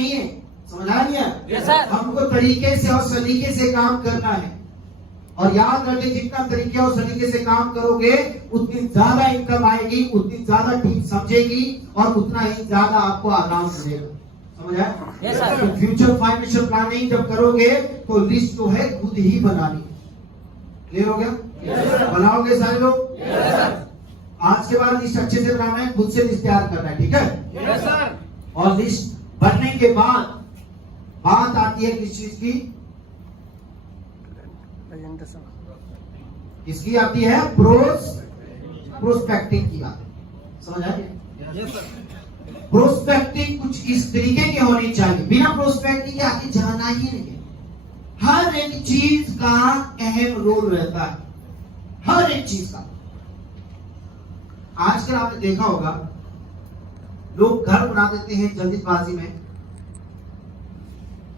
नहीं है, समझा लिया। हमको तरीके से और सलीके से काम करना है, और याद रखें जितना तरीके और सलीके से काम करोगे उतनी ज्यादा इनकम आएगी, उतनी ज्यादा टीम समझेगी और उतना ही ज्यादा आपको आराम मिलेगा, समझ आया। तो फ्यूचर फाइनेंशियल प्लानिंग जब करोगे तो लिस्ट जो है खुद ही बनानी। क्लियर हो गया? बनाओगे सारे लोग? आज के बाद लिस्ट अच्छे से बनाना है, खुद से लिस्ट तैयार करना है, ठीक है? और लिस्ट बनने के बाद बात आती है किस चीज की? किसकी आती है? प्रोस्पेक्टिंग की बात, समझ आए? प्रोस्पेक्टिंग कुछ इस तरीके की होनी चाहिए, बिना प्रोस्पेक्टिंग के आगे जाना ही नहीं है। हर एक चीज का अहम रोल रहता है, हर एक चीज का। आजकल आपने देखा होगा लोग घर बना देते हैं जल्दीबाजी में।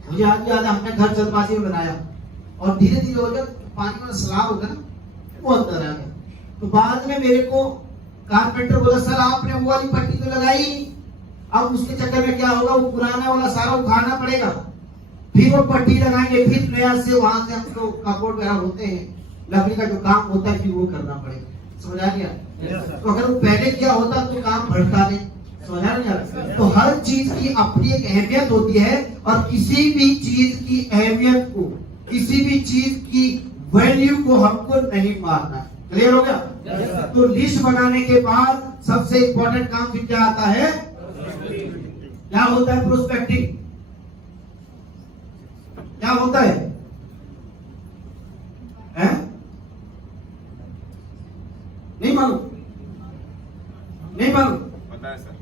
मुझे आज याद है, हमने घर जल्दबाजी में बनाया और धीरे धीरे हो जाए पानी में सलाब होगा ना, वो अंदर आ गया। तो बाद में मेरे को कारपेंटर बोला, सर आपने वो वाली पट्टी तो लगाई, अब उसके चक्कर में क्या होगा, वो पुराना वाला सारा उखाड़ना पड़ेगा, फिर वो पट्टी लगाएंगे, फिर नया से वहां से हम लोग कपबोर्ड वगैरह होते हैं, लकड़ी का जो काम होता है फिर वो करना पड़ेगा, समझा गया? तो अगर वो पहले क्या होता तो काम बढ़ता नहीं, समझा नहीं? तो हर चीज की अपनी एक अहमियत होती है, और किसी भी चीज की अहमियत को, किसी भी चीज की वैल्यू को हमको नहीं मारना है। क्लियर हो गया? तो लिस्ट बनाने के बाद सबसे इंपॉर्टेंट काम फिर क्या आता है? क्या होता है? प्रोस्पेक्टिंग। क्या होता है? नहीं मालूम? नहीं मालूम? पता है सर।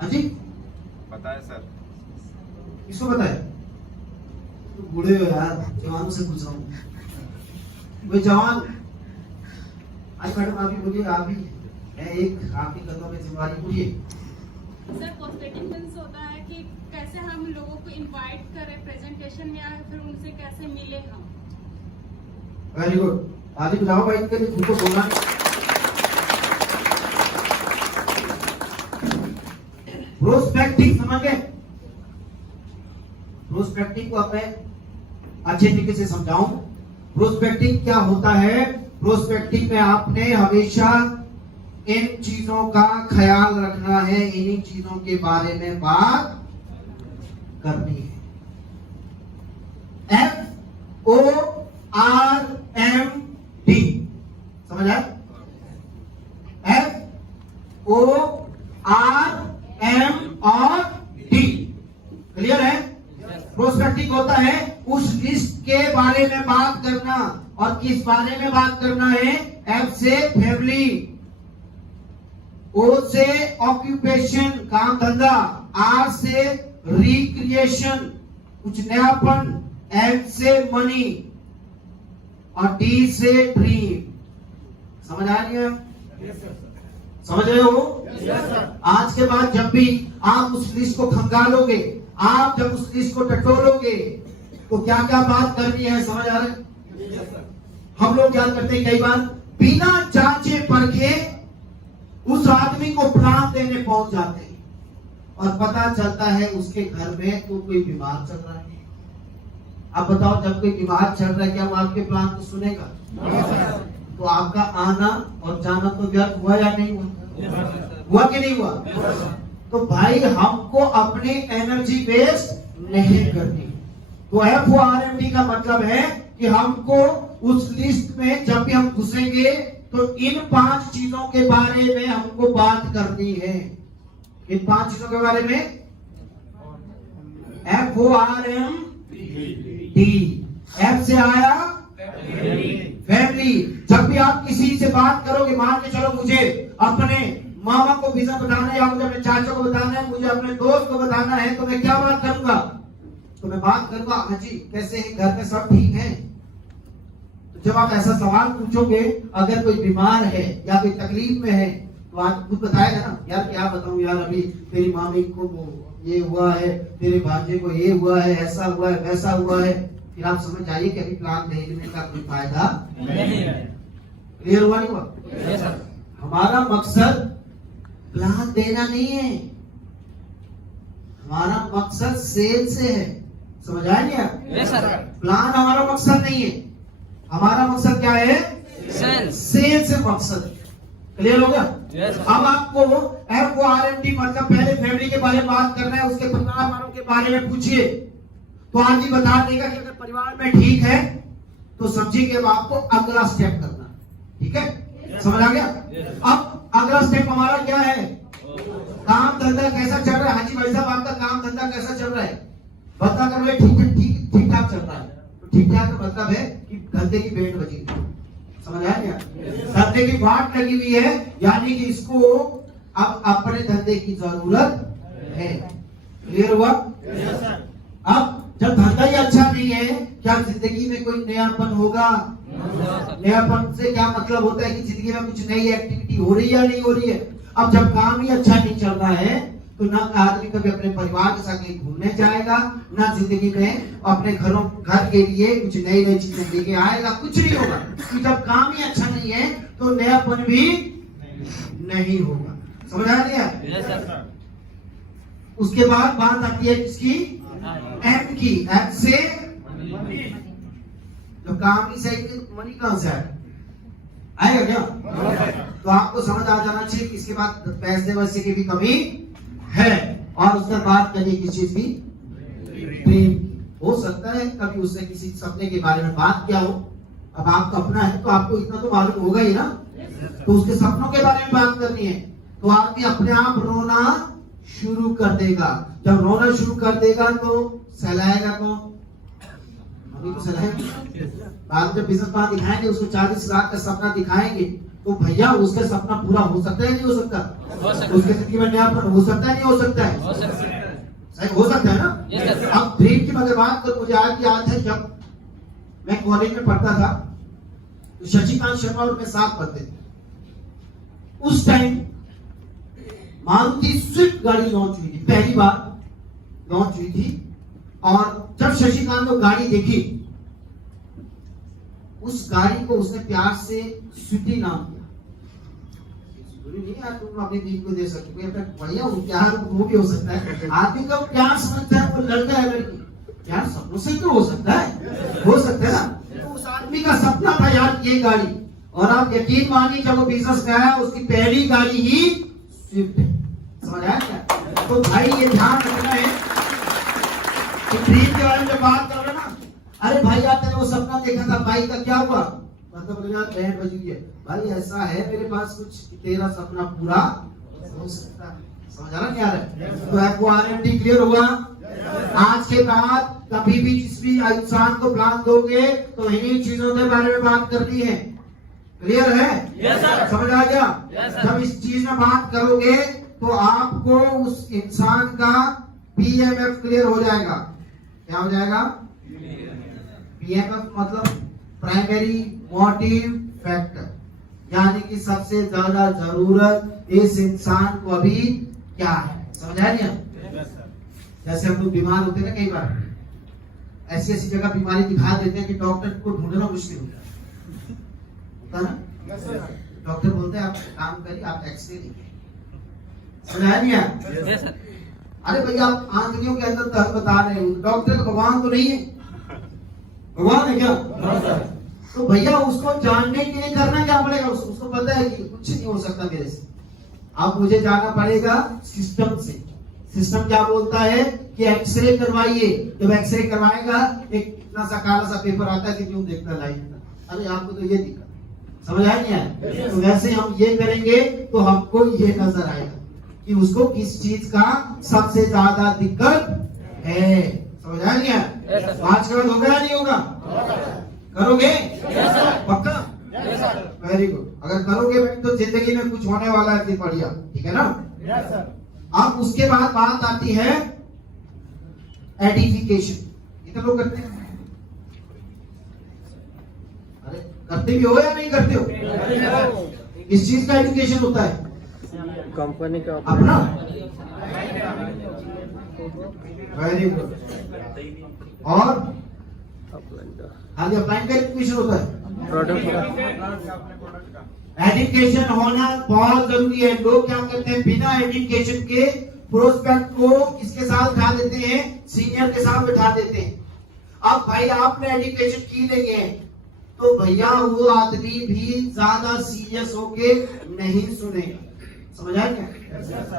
हाँ जी, पता है सर। किसको पता है? तो बूढ़े हो यार, जवानों से पूछ रहा हूँ। वो जवान आज मैडम आप ही बोलिए, आप ही है, एक आपकी कदमों में जिम्मेदारी बोलिए। सर प्रोस्पेक्टिंग मींस होता है कि कैसे हम लोगों को इनवाइट करें प्रेजेंटेशन में, या फिर उनसे कैसे मिले हम। Very good. आगे बुलाओ बाइक के लिए, तुमको बोलना। प्रोस्पेक्टिंग समझ गए? प्रोस्पेक्टिंग को अब मैं अच्छे तरीके से समझाऊं। प्रोस्पेक्टिंग क्या होता है? प्रोस्पेक्टिंग में आपने हमेशा इन चीजों का ख्याल रखना है, इन्हीं चीजों के बारे में बात करनी है। FORMD, समझ आए? FORMD, क्लियर है? प्रोस्पेक्टिंग होता है उस लिस्ट के बारे में बात करना, और किस बारे में बात करना है? F से फैमिली, O से ऑक्यूपेशन, काम धंधा, R से रिक्रिएशन, कुछ नयापन, M से मनी, और D से ड्रीम। समझ आ रही है? समझ रहे हो? आज के बाद जब भी आप उस लिस्ट को खंगालोगे, आप जब उस लिस्ट को टटोलोगे, तो क्या क्या बात करनी है, समझ आ रहा है? हम लोग क्या करते हैं, कई बार बिना जांचे परखे उस आदमी को प्लान देने पहुंच जाते हैं, और पता चलता है उसके घर में तो कोई बीमार चल रहा है। अब बताओ, जब कोई बीमार चल रहा है, क्या वो आपके प्लान को सुनेगा? तो आपका आना और जाना तो व्यर्थ हुआ या नहीं हुआ? हुआ कि नहीं हुआ? तो भाई हमको अपनी एनर्जी वेस्ट नहीं करनी। तो FORMD का मतलब है कि हमको उस लिस्ट में जब भी हम घुसेंगे तो इन 5 चीजों के बारे में हमको बात करनी है। इन 5 चीजों के बारे में FORMD। F से आया फैमिली। जब भी आप किसी से बात करोगे, मान के चलो मुझे अपने मामा को वीजा बताना है, या मुझे अपने चाचा को बताना है, मुझे अपने दोस्त को बताना है, तो मैं क्या बात करूंगा? तो मैं बात करूंगा, हाँ जी कैसे हैं, घर में सब ठीक है? तो जब आप ऐसा सवाल पूछोगे, अगर कोई बीमार है या कोई तकलीफ में है, तो आप खुद बताएगा ना, यार क्या बताऊं यार, अभी तेरी मामी को ये हुआ है, तेरे भांजे को ये हुआ है, ऐसा हुआ है, वैसा हुआ है। फिर आप समझ जाइए कि अभी प्लान भेजने का कोई फायदा नहीं है। क्लियर हुआ नहीं हुआ? हमारा मकसद प्लान देना नहीं है, हमारा मकसद सेल से है, समझ आया नहीं आप? Yes sir. प्लान हमारा मकसद नहीं है, हमारा मकसद क्या है? सेल। सेल से मकसद। क्लियर होगा? Yes sir. अब आपको FORMD मतलब पहले फैमिली के बारे में बात करना है, उसके परिवार वालों के बारे में पूछिए तो आदमी बता देगा कि अगर परिवार में ठीक है तो समझिए कि अब आपको अगला स्टेप करना है। ठीक है, समझ आ गया? अब अगला स्टेप हमारा क्या है? काम धंधा कैसा चल रहा है? हाजी भाई साहब आपका काम धंधा कैसा चल रहा है? बता कर ठीक है, ठीक ठाक चल रहा है। तो ठीक ठाक का मतलब है कि धंधे की बैंड बजी, समझ आया क्या? धंधे की बाट लगी हुई है, यानी कि इसको अब अपने धंधे की जरूरत है। क्लियर हुआ? अब जब धंधा ही अच्छा नहीं है, क्या जिंदगी में कोई नयापन होगा? नयापन से क्या मतलब होता है कि जिंदगी में कुछ नई एक्टिविटी हो रही है या नहीं हो रही है? अब जब काम ही अच्छा नहीं चल रहा है तो ना आदमी कभी अपने परिवार के साथ कहीं घूमने जाएगा, ना जिंदगी में अपने घर के लिए कुछ नई नई चीजें लेके आएगा, कुछ नहीं होगा। कि जब काम ही अच्छा नहीं है तो नयापन भी नहीं होगा। समझ आ गया? उसके बाद बात आती है किसकी? एम की। एम से तो काम ही सही, मनी कहां से आएगा क्या? तो आपको समझ आ जाना चाहिए कि इसके बाद पैसे वैसे की भी कमी है। और उसके बाद कभी किसी चीज भी ड्रीम हो सकता है, कभी उसने किसी सपने के बारे में बात किया हो। अब आपका अपना है तो आपको इतना तो मालूम होगा ही ना, तो उसके सपनों के बारे में बात करनी है तो आदमी अपने आप रोना शुरू कर देगा। जब रोना शुरू कर देगा तो सहलाएगा कौन? अभी तो सहलाएगा। बाद जब बिजनेस प्लान दिखाएंगे, उसको 40 लाख का सपना दिखाएंगे तो भैया उसका सपना पूरा हो सकता है नहीं हो सकता? उसके जिंदगी में नयापन हो सकता है नहीं हो सकता है? सही हो सकता है ना? अब ड्रीम की अगर बात करूं, मुझे आज याद है जब मैं कॉलेज में पढ़ता था तो शशिकांत शर्मा और मैं साथ पढ़ते थे। उस टाइम मारुति स्विफ्ट गाड़ी लॉन्च हुई थी, पहली बार लॉन्च हुई थी। और जब शशिकांत ने गाड़ी देखी, उस गाड़ी को उसने प्यार से स्वीटी नाम दिया। नहीं यार, तुम अपनी बीवी को दे सकते हो, बढ़िया प्यार वो भी हो सकता है। आदमी का प्यार समझता है वो लड़का है लड़की, प्यार सपनों से क्यों हो सकता है? हो सकता है ना? तो उस आदमी का सपना था यार ये गाड़ी, और आप यकीन मानिए जब वो बिजनेस में आया उसकी पहली गाड़ी ही स्विफ्ट है। समझ आया क्या? तो भाई ये ध्यान रखना है कि ड्रीम के बारे में जब बात कर रहे ना, अरे भाई यार तेरे वो सपना देखा था, भाई का क्या हुआ? मतलब बैंड बज गई है भाई, ऐसा है मेरे पास कुछ तेरा सपना पूरा हो सकता है। समझ आ रहा क्या है? तो FORMD क्लियर हुआ? आज के बाद कभी भी जिस भी इंसान को प्लान दोगे तो इन्हीं चीजों के बारे में बात करनी है। क्लियर है? समझ आ गया? जब इस चीज में बात करोगे तो आपको उस इंसान का PMF क्लियर हो जाएगा। क्या हो जाएगा? PMF मतलब प्राइमरी मोटिव फैक्टर, यानी कि सबसे ज्यादा जरूरत इस इंसान को अभी क्या है। समझ आया नहीं? जैसे हम लोग बीमार होते हैं ना, कई बार ऐसी ऐसी जगह बीमारी दिखा देते हैं कि डॉक्टर को ढूंढना मुश्किल होता है ना? डॉक्टर बोलते हैं आप काम करिए, आप एक्सरे देखिए। समझ आया नहीं? अरे भैया आप आंखों के अंदर दर्द बता रहे हो, डॉक्टर तो भगवान तो नहीं है? भगवान है क्या? तो भैया उसको जानने के लिए करना क्या पड़ेगा? उसको पता है कि कुछ नहीं हो सकता मेरे से, अब मुझे जाना पड़ेगा सिस्टम से। सिस्टम क्या बोलता है कि एक्सरे करवाइए। जब एक्सरे करवाएगा एक इतना सा काला सा पेपर आता है कि क्यों देखता लाइन, अरे आपको तो ये दिखा। समझ आया नहीं है? तो वैसे हम ये करेंगे तो हमको ये नजर आएगा कि उसको किस चीज का सबसे ज्यादा दिक्कत है। समझ आया नहीं है? आज के बाद होगा या नहीं होगा? करोगे? पक्का? Very good. अगर करोगे तो जिंदगी में कुछ होने वाला है, बढ़िया। ठीक है ना? अब उसके बाद बात आती है एडिफिकेशन। इतने लोग करते हैं? अरे करते भी हो या नहीं करते हो? इस चीज का एजुकेशन होता है कंपनी का अपना। Very good. और हाँ जी, अप्लाइंग का एजुकेशन होता है। एजुकेशन होना बहुत जरूरी है। लोग क्या करते हैं, बिना एजुकेशन के प्रोस्पेक्ट को किसके साथ बिठा देते हैं? सीनियर के साथ बिठा देते हैं। अब भाई आपने एजुकेशन की नहीं है तो भैया वो आदमी भी ज्यादा सीरियस होके नहीं सुनेगा। समझ आया क्या?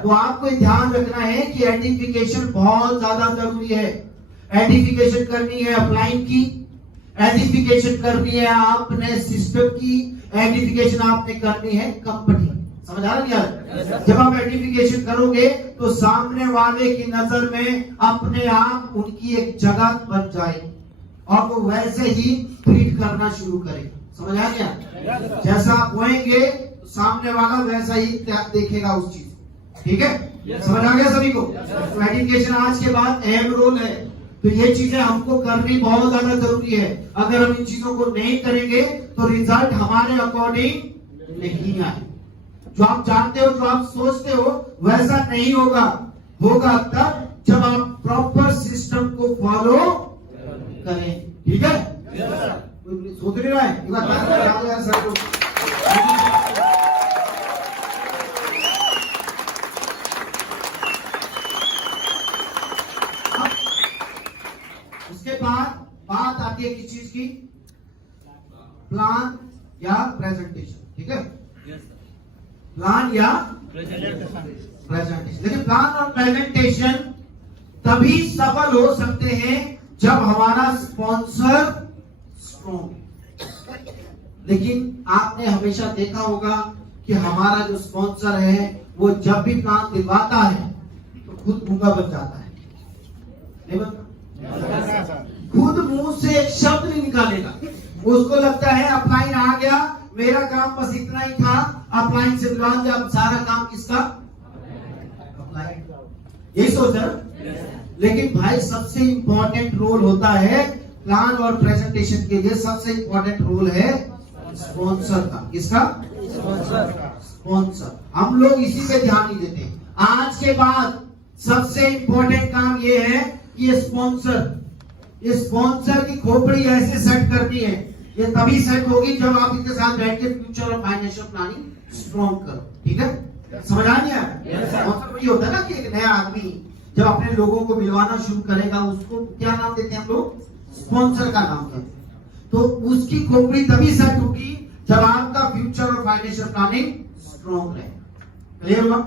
तो आपको ध्यान रखना है कि एडिफिकेशन बहुत ज्यादा जरूरी है। एडिफिकेशन करनी है अपलाइन की, एडिफिकेशन करनी है आपने सिस्टम की, एडिफिकेशन आपने करनी है कंपनी। समझ आ रहा है? जब आप एडिफिकेशन करोगे तो सामने वाले की नजर में अपने आप उनकी एक जगह बन जाएगी और वो वैसे ही ट्रीट करना शुरू करेगा। समझ आ गया? जैसा आप होएंगे तो सामने वाला वैसा ही देखेगा उस चीज को। ठीक है? समझ आ गया सभी को? तो एजुकेशन आज के बाद अहम रोल है। तो ये चीजें हमको करनी बहुत ज्यादा जरूरी है। अगर हम इन चीजों को नहीं करेंगे तो रिजल्ट हमारे अकॉर्डिंग नहीं आए। जो आप जानते हो, जो आप सोचते हो वैसा नहीं होगा। होगा तब जब आप प्रॉपर सिस्टम को फॉलो करें। ठीक है? कोई सोच नहीं रहा है? एक बार याद है सर को। उसके बाद बात आती है किस चीज की? प्लान या प्रेजेंटेशन। ठीक है? प्लान या प्रेजेंटेशन। लेकिन प्लान और प्रेजेंटेशन तभी सफल हो सकते हैं जब हमारा स्पॉन्सर स्ट्रॉन्ग। लेकिन आपने हमेशा देखा होगा कि हमारा जो स्पॉन्सर है वो जब भी प्लान दिलवाता है तो खुद गूंगा बन जाता है। नहीं बनता? खुद मुंह से एक शब्द नहीं निकालेगा। उसको लगता है अपलाइन आ गया, मेरा काम बस इतना ही था, अपलाइन से दिलवा दिया, अब सारा काम किसका? अपलाइन। यही सोच है। लेकिन भाई सबसे इंपॉर्टेंट रोल होता है प्लान और प्रेजेंटेशन के लिए, सबसे इंपॉर्टेंट रोल है स्पॉन्सर का। किसका? स्पॉन्सर। हम लोग इसी पे ध्यान नहीं देते। आज के बाद सबसे इंपॉर्टेंट काम ये है कि ये स्पॉन्सर की खोपड़ी ऐसे सेट करनी है। ये तभी सेट होगी जब आप इनके साथ बैठ के फ्यूचर और फाइनेंशियल प्लानिंग स्ट्रॉन्ग करो। ठीक है? समझ आ गया? स्पॉन्सर ये होता है ना कि एक नया आदमी जब अपने लोगों को मिलवाना शुरू करेगा उसको क्या नाम देते हैं हम लोग? स्पॉन्सर का नाम देते हैं। तो उसकी खोपड़ी तभी सेट होगी जब आपका फ्यूचर और फाइनेंशियल प्लानिंग स्ट्रॉन्ग रहे। क्लियर हुआ?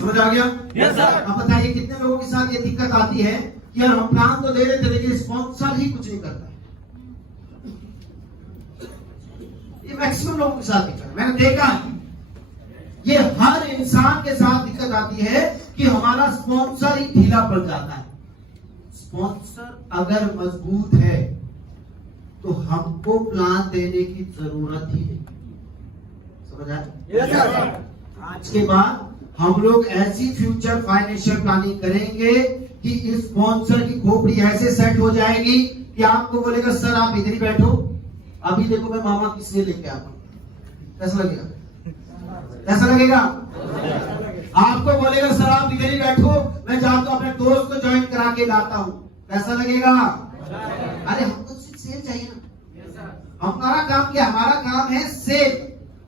समझ आ गया? अब बताइए कितने लोगों के साथ ये दिक्कत आती है कि यार हम प्लान तो दे रहे थे लेकिन स्पॉन्सर ही कुछ नहीं करता है। ये मैक्सिमम लोगों के साथ दिक्कत मैंने देखा है। ये हर इंसान के साथ दिक्कत आती है कि हमारा स्पॉन्सर ही ढीला पड़ जाता है। स्पॉन्सर अगर मजबूत है तो हमको प्लान देने की जरूरत ही नहीं। समझ आया? आज के बाद हम लोग ऐसी फ्यूचर फाइनेंशियल प्लानिंग करेंगे कि इस स्पॉन्सर की खोपड़ी ऐसे सेट हो जाएगी कि आपको बोलेगा सर आप इधर ही बैठो, अभी देखो मैं मामा किस लिए लेके आता हूं। कैसा लगेगा? कैसा लगेगा? आपको बोलेगा सर आप इधर ही बैठो, मैं जाता हूं अपने दोस्त को ज्वाइन करा के लाता हूं। कैसा लगेगा? अरे हमको सेल चाहिए ना। हमारा काम क्या? हमारा काम है सेल,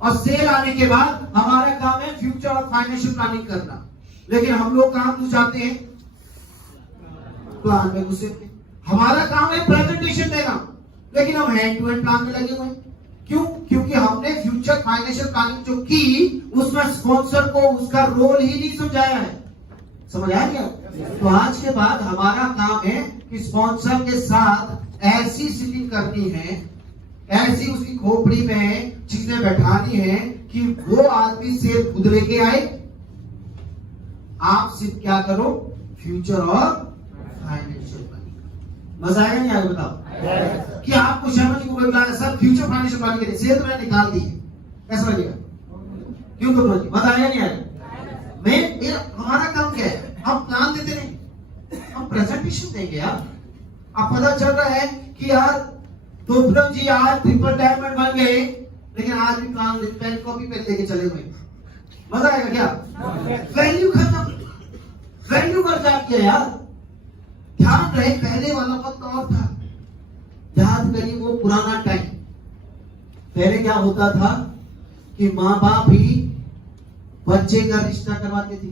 और सेल आने के बाद हमारा काम है फ्यूचर और फाइनेंशियल प्लानिंग करना। लेकिन हम लोग काम क्यों चाहते हैं? प्लान में घुसे। हमारा काम है प्रेजेंटेशन देना, लेकिन हम हैंड टू हैंड प्लान में लगे हुए हैं। क्यों? क्योंकि हमने फ्यूचर फाइनेंशियल प्लानिंग जो की उसमें स्पॉन्सर को उसका रोल ही नहीं समझाया है। समझ आ गया? तो आज के बाद हमारा काम है कि स्पॉन्सर के साथ ऐसी सीटिंग करनी है, ऐसी उसकी खोपड़ी में चीजें बैठानी है कि वो आदमी से खुद लेके आए। आप सिर्फ क्या करो? फ्यूचर और फाइनेंशियल प्लानिंग। मजा आएगा नहीं आएगा? बताओ कि आपको शर्मा जी को कोई बुलाना सर फ्यूचर फाइनेंशियल प्लानिंग के लिए सेल तो मैंने निकाल दी है, कैसा लगेगा? क्यों तो जी मजा आएगा नहीं आएगा? हमारा काम क्या है? हम प्लान देते नहीं, हम प्रेजेंटेशन देंगे यार। अब पता चल रहा है कि यार तोपरम जी आज ट्रिपल डायमंड बन गए, लेकिन आज भी प्लान पेन कॉपी पे लेके चले हुए। मजा आएगा क्या? वैल्यू खत्म, वैल्यू बढ़ जाती है यार। ध्यान रहे पहले वाला वक्त और था। याद करिए वो पुराना टाइम। पहले क्या होता था कि माँ बाप ही बच्चे का रिश्ता करवाते थे।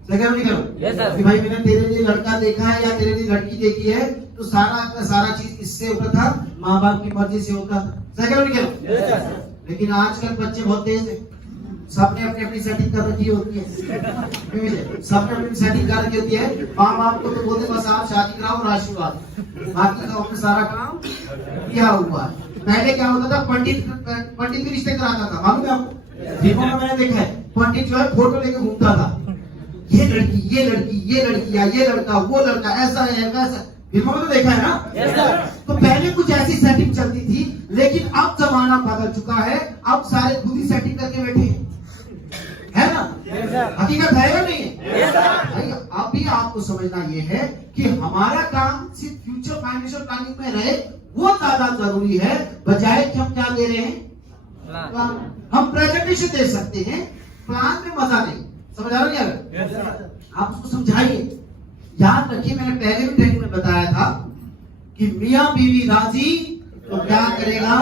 सही करो नहीं करो? Yes, sir. कि भाई मैंने तेरे लिए लड़का देखा है या तेरे लिए लड़की देखी है, तो सारा का सारा चीज किससे होता था? माँ बाप की मर्जी से होता था। सही करो नहीं करो? लेकिन आजकल बच्चे बहुत तेज है, सबने अपनी अपनी सेटिंग कर रखी होती है, सबने अपनी सेटिंग कर रखी होती है। माँ बाप को तो बोलते बस आप शादी कराओ और आशीर्वाद, बाकी का हमने सारा काम किया हुआ है। पहले क्या होता था? पंडित भी रिश्ते कराता था, मालूम है आपको? फिल्मों में मैंने देखा है, पंडित जो है फोटो लेके घूमता था, ये लड़की ये लड़की ये लड़कियां ये लड़का वो लड़का ऐसा है वैसा, फिल्मों में तो देखा है ना? तो पहले कुछ ऐसी सेटिंग चलती थी, लेकिन अब जमाना बदल चुका है, अब सारे खुद ही सेटिंग करके बैठे हैं, है ना? हकीकत है या नहीं है? भाई अभी आपको समझना ये है कि हमारा काम सिर्फ फ्यूचर फाइनेंशियल प्लानिंग में रहे, वो ज्यादा जरूरी है, बजाय कि हम क्या दे रहे हैं? प्लान। हम प्रेजेंटेशन दे सकते हैं, प्लान में मजा नहीं। समझ आ रहा है? आप उसको समझाइए। याद रखिए, मैंने पहले भी ट्रेनिंग में बताया था कि मियां बीवी राजी तो क्या करेगा?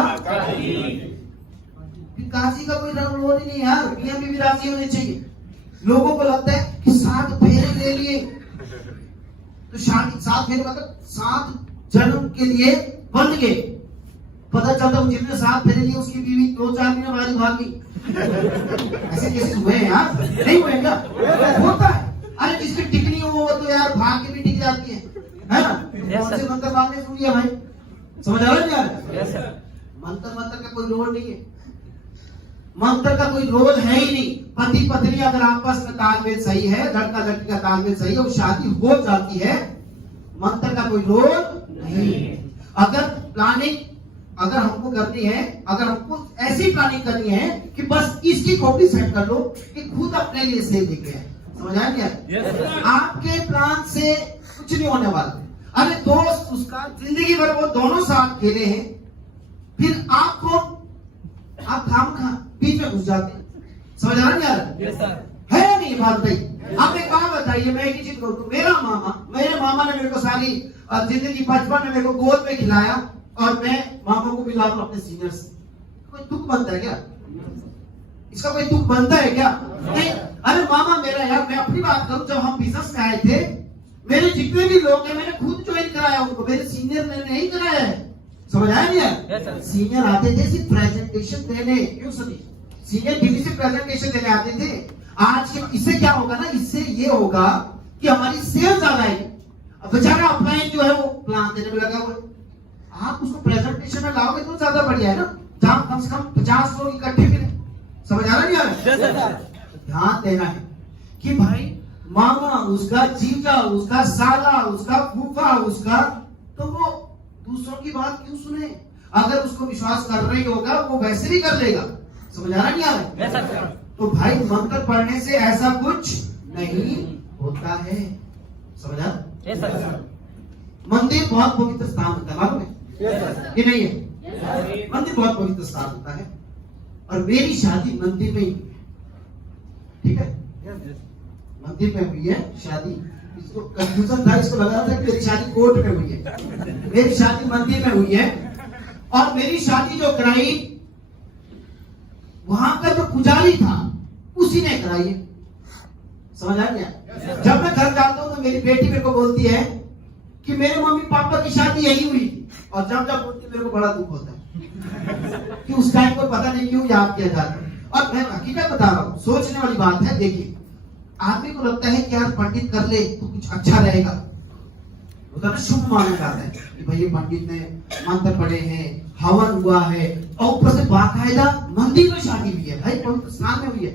काशी का कोई रोल ही नहीं यार, मियां बीवी राजी होने चाहिए। लोगों को लगता है कि 7 फेरे ले लिए तो शादी, 7 फेरे मतलब 7 जन्म के लिए बन गए। पता चलता है जिसने 7 फेरे लिए उसकी बीवी 2-4 महीने बाद भाग गई। ऐसे केसेस हुए हैं यार, नहीं हुए क्या? होता है। अरे जिसकी टिकनी हो वो तो यार भाग के भी टिक जाती है ना? कौन से मंत्र मारने सुनी है भाई? समझ आ रहा है यार? मंत्र का कोई रोल नहीं है, मंत्र का कोई रोल है ही नहीं। पति पत्नी अगर आपस में तालमेल सही है, लड़का लड़की का तालमेल सही है, वो शादी हो जाती है, मंत्र का कोई रोल नहीं। अगर प्लानिंग अगर हमको करनी है, अगर हमको ऐसी प्लानिंग करनी है कि बस इसकी कॉपी सेट कर लो कि खुद अपने लिए सेव लेके आए, समझ आया क्या? आपके प्लान से कुछ नहीं होने वाला। अरे दोस्त उसका जिंदगी भर वो दोनों साथ खेले हैं, फिर आप खाम बीच में घुस जाते हैं। समझ आ रहा है? है या नहीं बात भाई? आप एक बात बताइए, मैं एक चीज कहूँ, मेरे मामा ने मेरे को सारी जिंदगी बचपन में मेरे को गोद में खिलाया और मैं मामा को मिला दूं अपने सीनियर से, कोई दुख बनता है क्या? इसका कोई दुख बनता है क्या? नहीं। अरे मामा मेरा यार, मैं अपनी बात करूं, जब हम बिजनेस में आए थे, मेरे जितने भी लोग हैं मैंने खुद ज्वाइन कराया उनको, मेरे सीनियर ने नहीं कराया है। समझ आया नहीं है? सीनियर आते थे सिर्फ प्रेजेंटेशन देने, क्यों सुनिए, सीनियर दिल्ली से प्रेजेंटेशन देने आते थे। आज के इससे क्या होगा ना, इससे ये होगा कि हमारी सेल ज्यादा है। बेचारा अपलाइन जो है वो प्लान देने में लगा हुआ है, आप उसको प्रेजेंटेशन में लाओगे तो ज्यादा बढ़िया है ना, जहां कम से कम 50 लोग इकट्ठे मिले। समझ आ रहा नहीं? ध्यान देना है कि भाई मामा उसका जीजा उसका साला उसका फूफा उसका, तो वो दूसरों की बात क्यों सुने? अगर उसको विश्वास कर रही होगा वो वैसे भी कर लेगा। समझ आ रहा नहीं आ रहा? तो भाई मंत्र पढ़ने से ऐसा कुछ नहीं होता है। समझ आ? मंदिर बहुत पवित्र स्थान होता है, मालूम है कि नहीं है? मंदिर बहुत पवित्र स्थान होता है और मेरी शादी मंदिर में ही, ठीक है, मंदिर में हुई है शादी। इसको कंफ्यूजन था, इसको लग रहा था कि मेरी शादी कोर्ट में हुई है, मेरी शादी मंदिर में हुई है। और मेरी शादी जो कराई वहां का जो पुजारी था उसी ने कराई है। समझ आ गया? जब मैं घर जाता हूं तो मेरी बेटी मेरे को बोलती है कि मेरे मम्मी पापा की शादी यही हुई थी, और जब जब बोलती है मेरे को बड़ा दुख होता है कि उस टाइम को पता नहीं क्यों याद किया जाता है। और मैं हकीकत बता रहा हूं, सोचने वाली बात है। देखिए आदमी को लगता है कि यार पंडित कर ले तो कुछ अच्छा रहेगा, होता है शुभ माना जाता है कि भाई ये पंडित ने मंत्र पढ़े हैं, हवन हुआ है, और ऊपर से बाकायदा मंदिर में शादी हुई है, भाई पवित्र स्नान में हुई है,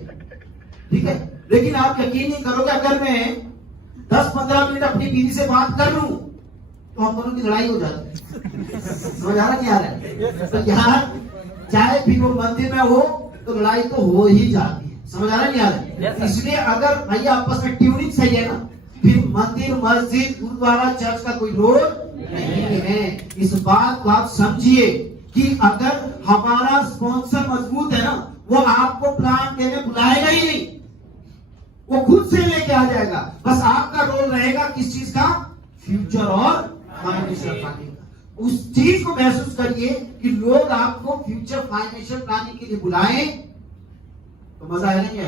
ठीक है। लेकिन आप यकीन नहीं करोगे, अगर मैं 10-15 मिनट अपनी बीवी से बात कर लूं तो हम दोनों की लड़ाई हो जाती है। समझ आ रहा नहीं आ रहा है? तो यार चाहे फिर वो मंदिर में हो तो लड़ाई तो हो ही जाती है। समझ आ रहा नहीं आ रहा? इसलिए अगर भाई आपस में ट्यूनिंग सही है ना, फिर मंदिर मस्जिद गुरुद्वारा चर्च का कोई रोल नहीं है। इस बात को आप समझिए कि अगर हमारा स्पॉन्सर मजबूत है ना, वो आपको प्लान देने बुलाएगा ही नहीं, वो खुद से लेके आ जाएगा। बस आपका रोल रहेगा किस चीज का? फ्यूचर और फाइनेंशियल प्लानिंग का। उस चीज को महसूस करिए कि लोग आपको फ्यूचर फाइनेंशियल प्लानिंग के लिए बुलाएं तो मजा आएगा नहीं?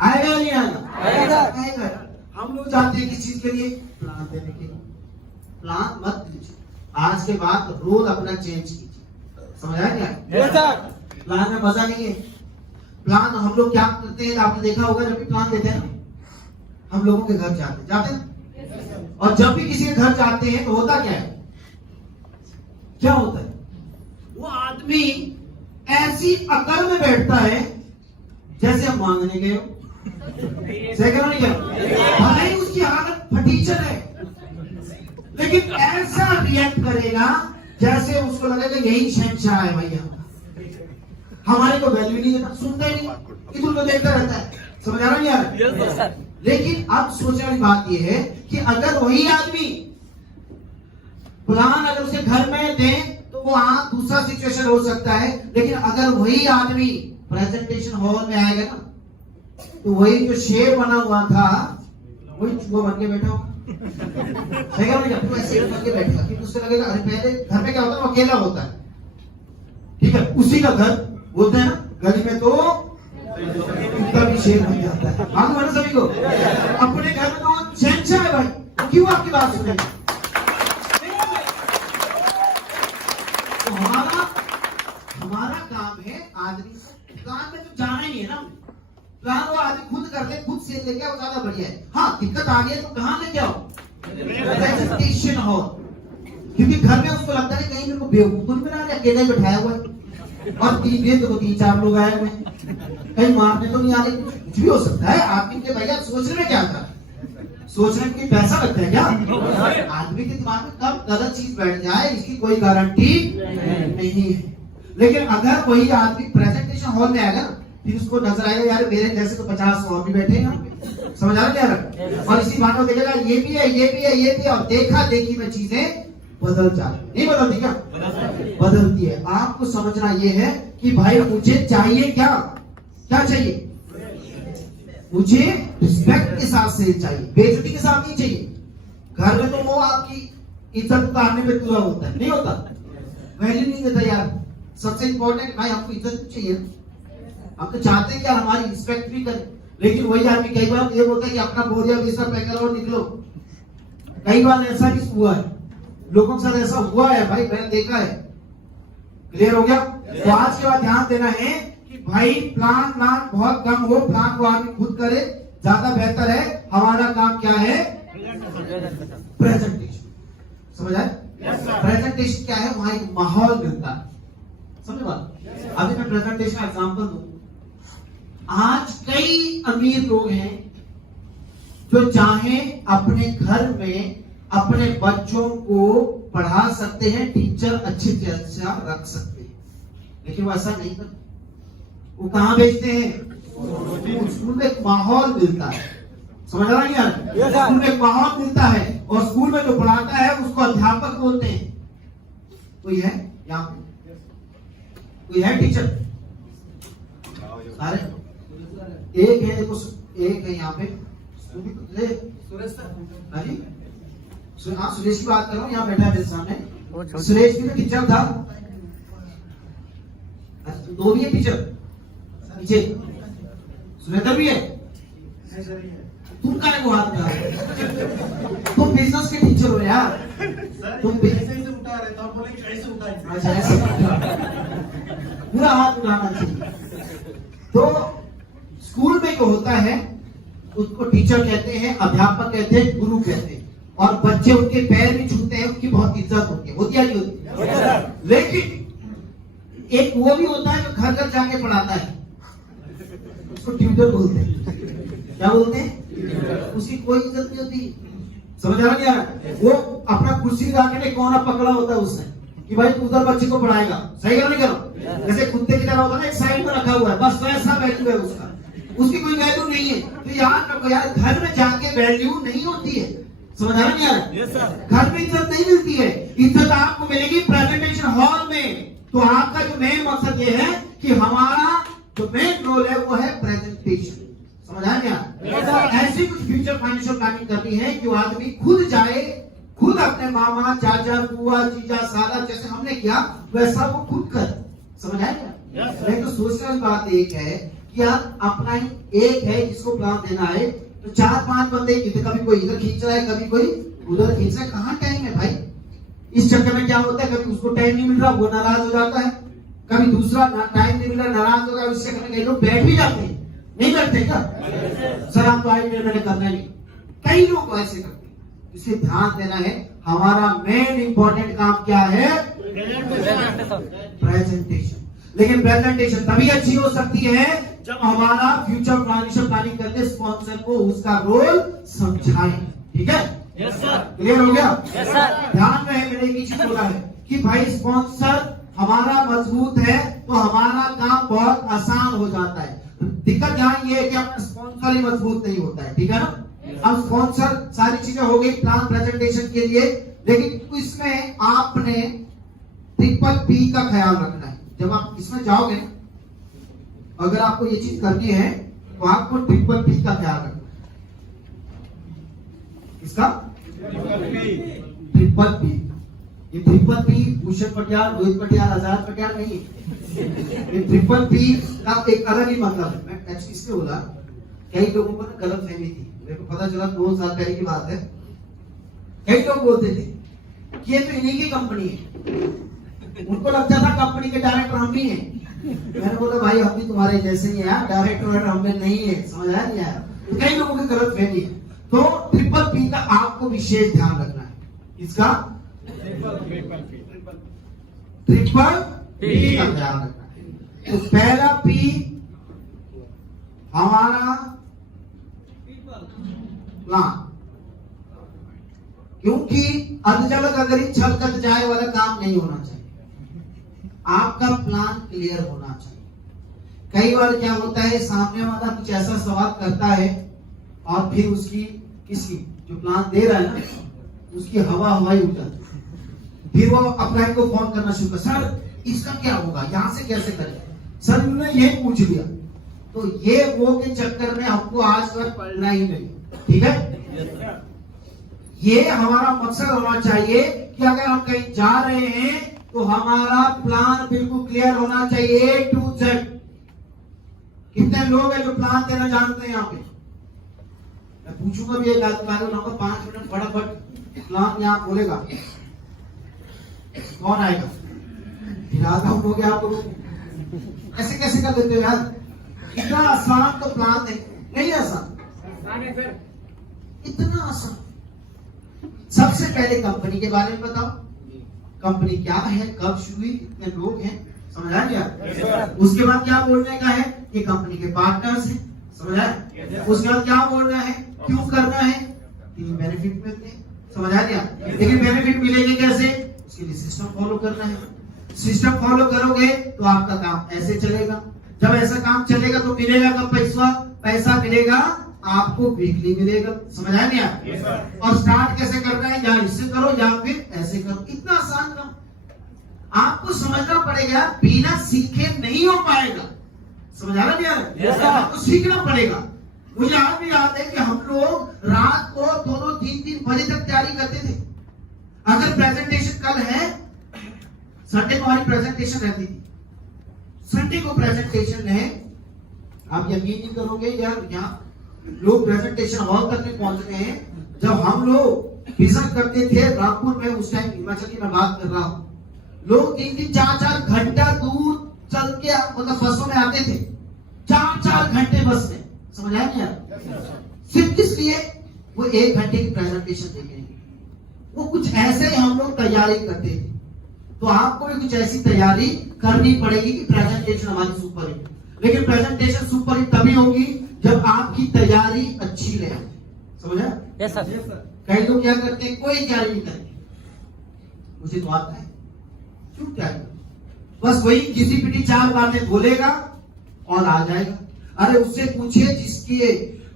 आएगा नहीं आएगा? आएगा। हम लोग जाते हैं किस चीज के लिए? प्लान देने के लिए। प्लान मत दीजिए, आज के बाद रोज अपना चेंज कीजिए। समझ आया क्या? प्लान में मजा नहीं है। प्लान हम लोग क्या करते हैं, आपने देखा होगा, जब भी प्लान देते हैं हम लोगों के घर जाते हैं, और जब भी किसी के घर जाते हैं तो होता क्या है? क्या होता है? वो आदमी ऐसी अकल में बैठता है जैसे हम मांगने गए हो। सही करो नहीं क्या? भले ही उसकी हालत फटीचर है, लेकिन ऐसा रिएक्ट करेगा जैसे उसको लगेगा यही शहंशाह है भैया। हमारे को वैल्यू नहीं देता, सुनता ही नहीं, इधर को देखता रहता है। समझ आ रहा नहीं यार? लेकिन अब सोचने वाली बात यह है कि अगर वही आदमी प्लान अगर उसे घर में दे तो वो दूसरा सिचुएशन हो सकता है, लेकिन अगर वही आदमी प्रेजेंटेशन हॉल में आएगा ना, तो वही जो शेर बना हुआ था वही चूहा बन के बैठा होगा। सही कहा? तो ऐसे बन के बैठेगा, फिर उससे लगेगा अरे पहले घर में क्या होता है, वो अकेला होता है, ठीक है, उसी का घर बोलते हैं ना, गली में तो कुत्ता भी शेर बन जाता है। मालूम है ना सभी को? अपने घर में तो शहंशाह है भाई, तो क्यों आपकी बात सुनेगा? तो हमारा काम है आदमी से प्लान में तो जाना ही है ना। प्लान वो आदमी खुद कर ले, खुद से लेके वो ज्यादा बढ़िया है। हाँ, दिक्कत आ गई है तो कहां लेके आओ? Presentation hall. क्योंकि घर में उसको लगता है कहीं मेरे को बेवकूफ में ना अकेला ही बैठाया हुआ है, और तीन चार लोग आए हुए, कहीं मारने तो नहीं आ रहे। कुछ भी हो सकता है। आदमी के भैया सोचने में क्या था? सोचने में पैसा लगता है क्या? आदमी के दिमाग में कब गलत चीज बैठ जाए इसकी कोई गारंटी नहीं है। लेकिन अगर वही आदमी प्रेजेंटेशन हॉल में आएगा, फिर उसको नजर आएगा यार मेरे जैसे तो 50 और भी बैठे हैं। समझ आ रहा है? और इसी बात को देखेगा ये भी है, ये भी है, ये भी है, और देखा देखी में चीजें बदल जाती। नहीं बदलती क्या? बदलती है। आपको समझना ये है कि भाई मुझे चाहिए क्या? क्या चाहिए? मुझे रिस्पेक्ट के साथ से चाहिए, बेइज्जती के साथ नहीं चाहिए। घर में तो वो आपकी इज्जत उतारने पे तुला होता है, नहीं होता? वैल्यू नहीं देता यार। सबसे इंपॉर्टेंट भाई हमको इज्जत चाहिए, हम तो चाहते हैं कि हमारी रिस्पेक्ट भी करें। लेकिन वही आदमी कई बार ये बोलता है कि अपना बोरिया बिस्तर पैक करो और निकलो। कई बार ऐसा भी हुआ है, लोगों के साथ ऐसा हुआ है भाई, मैंने देखा है। क्लियर हो गया? तो आज के बाद ध्यान देना है कि भाई प्लान बहुत कम हो, प्लान को आदमी खुद करे, ज्यादा बेहतर है। हमारा काम क्या है? प्रेजेंटेशन। समझ आए? प्रेजेंटेशन क्या है? वहां एक माहौल मिलता है। समझ बात? अभी मैं प्रेजेंटेशन का एग्जांपल दूं। आज कई अमीर लोग हैं जो चाहे अपने घर में अपने बच्चों को पढ़ा सकते हैं, टीचर अच्छे से अच्छा रख सकते हैं, लेकिन वो ऐसा नहीं करते। वो कहां भेजते हैं? स्कूल में एक माहौल मिलता है। समझ रहा है यार? स्कूल में एक माहौल मिलता है, और स्कूल में जो पढ़ाता है उसको अध्यापक बोलते हैं। कोई है यहाँ पे? कोई है टीचर? सारे एक है, देखो एक है यहाँ पे। सुरेश सर। हाँ जी, हाँ सुरेश की बात कर रहा हूँ, यहाँ बैठा है मेरे सामने। सुरेश भी तो टीचर था। दो भी है टीचर नीचे, सुरेंद्र भी है। तुम का हाथ में? तुम बिजनेस के टीचर हो यार। तुम बिजनेस से उठा रहे, तो आप बोले कैसे उठाए? पूरा हाथ उठाना चाहिए। तो स्कूल में जो होता है उसको टीचर कहते हैं, अध्यापक कहते हैं, गुरु कहते हैं, और बच्चे उनके पैर भी छूते हैं, उनकी बहुत इज्जत होती है। होती है? लेकिन एक वो भी होता है जो घर घर जाके पढ़ाता है, उसको ट्यूटर बोलते हैं। क्या बोलते हैं? उसकी कोई इज्जत नहीं होती। समझ आ रहा है? वो अपना कुर्सी लगाने में कोना पकड़ा होता है उसने कि भाई तू उधर बच्चे को पढ़ाएगा। सही करो नहीं करो? जैसे कुत्ते की तरह होता है ना, एक साइड में रखा हुआ है, बस वैसा वैल्यू है उसका, उसकी कोई वैल्यू नहीं है। तो याद रखो यार, घर में जाके वैल्यू नहीं होती है। समझ आ रहा है यार? घर में इज्जत नहीं मिलती है, इज्जत आपको मिलेगी प्रेजेंटेशन हॉल में। तो आपका जो मेन मकसद ये है कि हमारा जो मेन रोल है वो है प्रेजेंटेशन। समझ आ गया? ऐसी कुछ फ्यूचर फाइनेंशियल प्लानिंग करनी है कि वो आदमी खुद जाए, खुद अपने मामा चाचा बुआ जीजा साला जैसे हमने किया वैसा वो खुद कर। समझ आएगा? नहीं तो सोचने वाली बात एक है कि यार अपना ही एक है जिसको प्लान देना है, तो 4-5 बंदे कभी कोई इधर खींच रहा है, कभी कोई उधर खींच रहा है। कहाँ टाइम है भाई? इस चक्कर में क्या होता है, कभी उसको टाइम नहीं मिल रहा, वो नाराज हो जाता है, कभी दूसरा टाइम नहीं मिल रहा, नाराज हो गया। इस चक्कर में कई लोग बैठ भी जाते हैं। नहीं बैठते क्या? सर आप तो आए, मैंने करना नहीं। कई लोग ऐसे करते हैं। इसे ध्यान देना है। हमारा मेन इंपॉर्टेंट काम क्या है? प्रेजेंटेशन। लेकिन प्रेजेंटेशन तभी अच्छी हो सकती है जब हमारा फ्यूचर फाइनेंशियल प्लानिंग करते स्पॉन्सर को उसका रोल समझाएं। ठीक है? Yes sir. क्लियर हो गया? Yes sir. ध्यान रहे, मैंने एक ही चीज बोला है कि भाई स्पॉन्सर हमारा मजबूत है तो हमारा काम बहुत आसान हो जाता है। दिक्कत यहाँ ये है कि अपना स्पॉन्सर ही मजबूत नहीं होता है। ठीक है ना? अब स्पॉन्सर सारी चीजें हो गई प्लान प्रेजेंटेशन के लिए, लेकिन इसमें आपने ट्रिपल P का ख्याल रखना है। जब आप इसमें जाओगे, अगर आपको ये चीज करनी है तो आपको ट्रिपल P का ख्याल रखना है। इसका ट्रिपल P। ये ट्रिपल P भूषण पटियाल, रोहित पटियाल, आजाद पटियाल नहीं है। ये ट्रिपल P का एक अलग ही मतलब है। मैं एक्चुअली इसलिए बोला, कई लोगों को ना गलत फहमी थी। मेरे को पता चला 2 साल पहले की बात है, कई लोग बोलते थे कि ये तो इन्हीं की कंपनी है। उनको लगता था कंपनी के डायरेक्टर हम ही हैं। मैंने बोला भाई हम भी तुम्हारे जैसे ही हैं, डायरेक्टर हमें नहीं है। समझ आया नहीं आया? तो कई लोगों की गलत फहमी है। तो ट्रिपल P का आपको विशेष ध्यान रखना है। इसका ट्रिपल P का ध्यान रखना है। तो पहला P हमारा प्लान, क्योंकि अधजलक अगर छल कट जाए वाला काम नहीं होना चाहिए। आपका प्लान क्लियर होना चाहिए। कई बार क्या होता है, सामने वाला कुछ ऐसा सवाल करता है और फिर उसकी किसी जो प्लान दे रहा है ना, उसकी हवाई उठ जाती है। फिर वो अपलाइन को फोन करना शुरू कर, सर इसका क्या होगा, यहां से कैसे करें, सर ने ये पूछ लिया। तो ये वो के चक्कर में हमको आज तक पढ़ना ही नहीं। ठीक है? ये हमारा मकसद होना चाहिए कि अगर हम कहीं जा रहे हैं तो हमारा प्लान बिल्कुल क्लियर होना चाहिए A to Z। कितने लोग हैं जो प्लान देना जानते हैं यहाँ पे? मैं पूछूंगा भी एक आदमी को 5 मिनट फटाफट प्लान यहाँ बोलेगा, कौन आएगा? फिलहाल हो गया आप लोग ऐसे कैसे कर देते हो यार? इतना आसान तो प्लान नहीं आसान, इतना आसान। सबसे पहले कंपनी के बारे में बताओ, कंपनी क्या है, कब शुरू हुई, कितने लोग हैं, समझ आ गया? उसके बाद क्या बोलने का है, ये कंपनी के पार्टनर्स हैं, समझ आया? उसके बाद क्या बोलना है, क्यों करना है, तीन बेनिफिट मिलते हैं, समझ आ गया? लेकिन बेनिफिट मिलेंगे कैसे? उसके लिए सिस्टम फॉलो करना है। सिस्टम फॉलो करोगे तो आपका काम ऐसे चलेगा। जब ऐसा काम चलेगा तो मिलेगा कब पैसा? पैसा मिलेगा आपको वीकली मिलेगा। समझ आया नहीं? और स्टार्ट कैसे करना है, या इससे करो या फिर ऐसे करो। इतना आसान काम आपको समझना पड़ेगा, बिना सीखे नहीं हो पाएगा। समझ आ रहा नहीं? आपको सीखना पड़ेगा। मुझे आज भी याद है कि हम लोग रात को 2-3 बजे तक तैयारी करते थे। अगर प्रेजेंटेशन कल है, संडे को हमारी प्रेजेंटेशन रहती थी, संडे को प्रेजेंटेशन है, आप यकीन नहीं करोगे यार, यहाँ लोग प्रेजेंटेशन हॉल तक नहीं पहुंच रहे हैं। जब हम लोग विजिट करते थे रामपुर में, उस टाइम हिमाचल की मैं बात कर रहा हूँ, लोग 3-3, 4-4 घंटा दूर चल के मतलब बसों में आते थे, 4-4 घंटे बस में। समझ आया नहीं यार? सिर्फ इसलिए वो 1 घंटे की प्रेजेंटेशन देखेंगे। वो कुछ ऐसे ही हम लोग तैयारी करते थे। तो आपको भी कुछ ऐसी तैयारी करनी पड़ेगी कि प्रेजेंटेशन हमारी सुपर हिट। लेकिन प्रेजेंटेशन सुपर हिट तभी होगी जब आपकी तैयारी अच्छी रहे। समझा? Yes sir. कई लोग क्या करते हैं, कोई तैयारी नहीं करते। मुझे तो आता है, क्यों तैयारी? बस वही किसी पिटी 4 बातें बोलेगा और आ जाएगा। अरे उससे पूछिए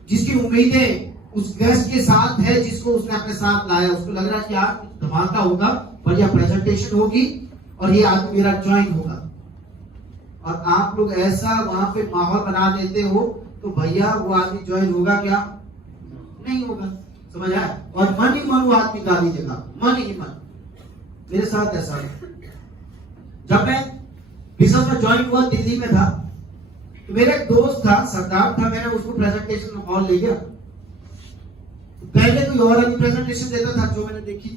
जिसकी उम्मीदें उस गेस्ट के साथ है, जिसको उसने अपने साथ लाया, उसको लग रहा है कि यार धमाका होगा, बढ़िया प्रेजेंटेशन होगी और ये आदमी मेरा ज्वाइन होगा। और आप लोग ऐसा वहां पे माहौल बना देते हो तो भैया वो आदमी ज्वाइन होगा क्या? नहीं होगा। समझ आया? और मन ही मन वो आदमी गाली देगा, मन ही मन। मेरे साथ ऐसा है। जब मैं बिजनेस में ज्वाइन हुआ, दिल्ली में था, तो मेरा एक दोस्त था, सरदार था, मैंने उसको प्रेजेंटेशन हॉल ले गया। पहले कोई और आदमी प्रेजेंटेशन देता था जो मैंने देखी,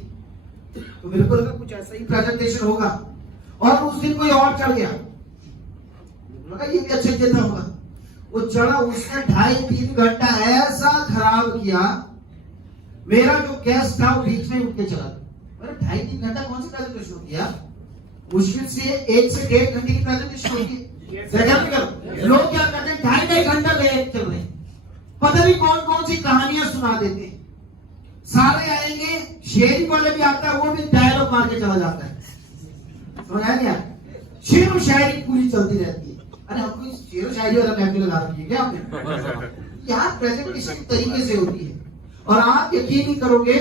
तो मेरे को लगा कुछ ऐसा ही प्रेजेंटेशन होगा, और उस दिन कोई और चढ़ गया, लगा ये भी अच्छा देता होगा। वो चढ़ा, उसने 2.5-3 घंटा ऐसा खराब किया, मेरा जो गेस्ट था वो बीच में उठ के चला गया। अरे 2.5-3 घंटा कौन सी प्रेजेंटेशन होती है? मुश्किल से 1 से 1.5 घंटे की प्रेजेंटेशन होती है। लोग क्या करते हैं, 2.5 घंटा ले चल रहे, पता नहीं कौन कौन सी कहानियां सुना देते हैं। सारे आएंगे, शेरी वाले भी आता है, वो भी डायलॉग मार के चला जाता है, समझ आया? शेर और शायरी पूरी चलती रहती है। अरे हमको शेर और शायरी वाला महफिल लगा रखी है क्या आपने? यहाँ प्रेजेंटेशन तरीके से होती है। और आप यकीन नहीं करोगे,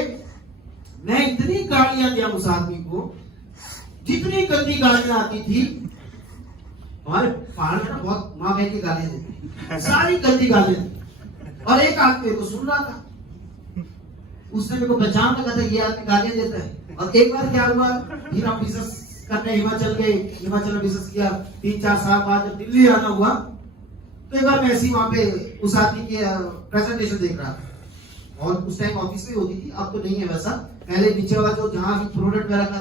मैं इतनी गालियां दिया उस आदमी को, जितनी गंदी गालियां आती थी। हमारे पहाड़ में ना बहुत माँ बहन की गालियां देती, सारी गंदी गालियां। और एक आदमी को सुन रहा था, उसने मेरे को पहचान लगा था ये आदमी गालियां देता है। और एक बार क्या हुआ, फिर हम बिजनेस करने हिमाचल गए, हिमाचल में बिजनेस किया। 3-4 साल बाद जब दिल्ली आना हुआ, तो एक बार मैं ऐसी वहां पे उस आदमी की प्रेजेंटेशन देख रहा था। और उस टाइम ऑफिस में होती थी, अब तो नहीं है वैसा। पहले नीचे वाला जो जहां भी प्रोडक्ट वगैरह का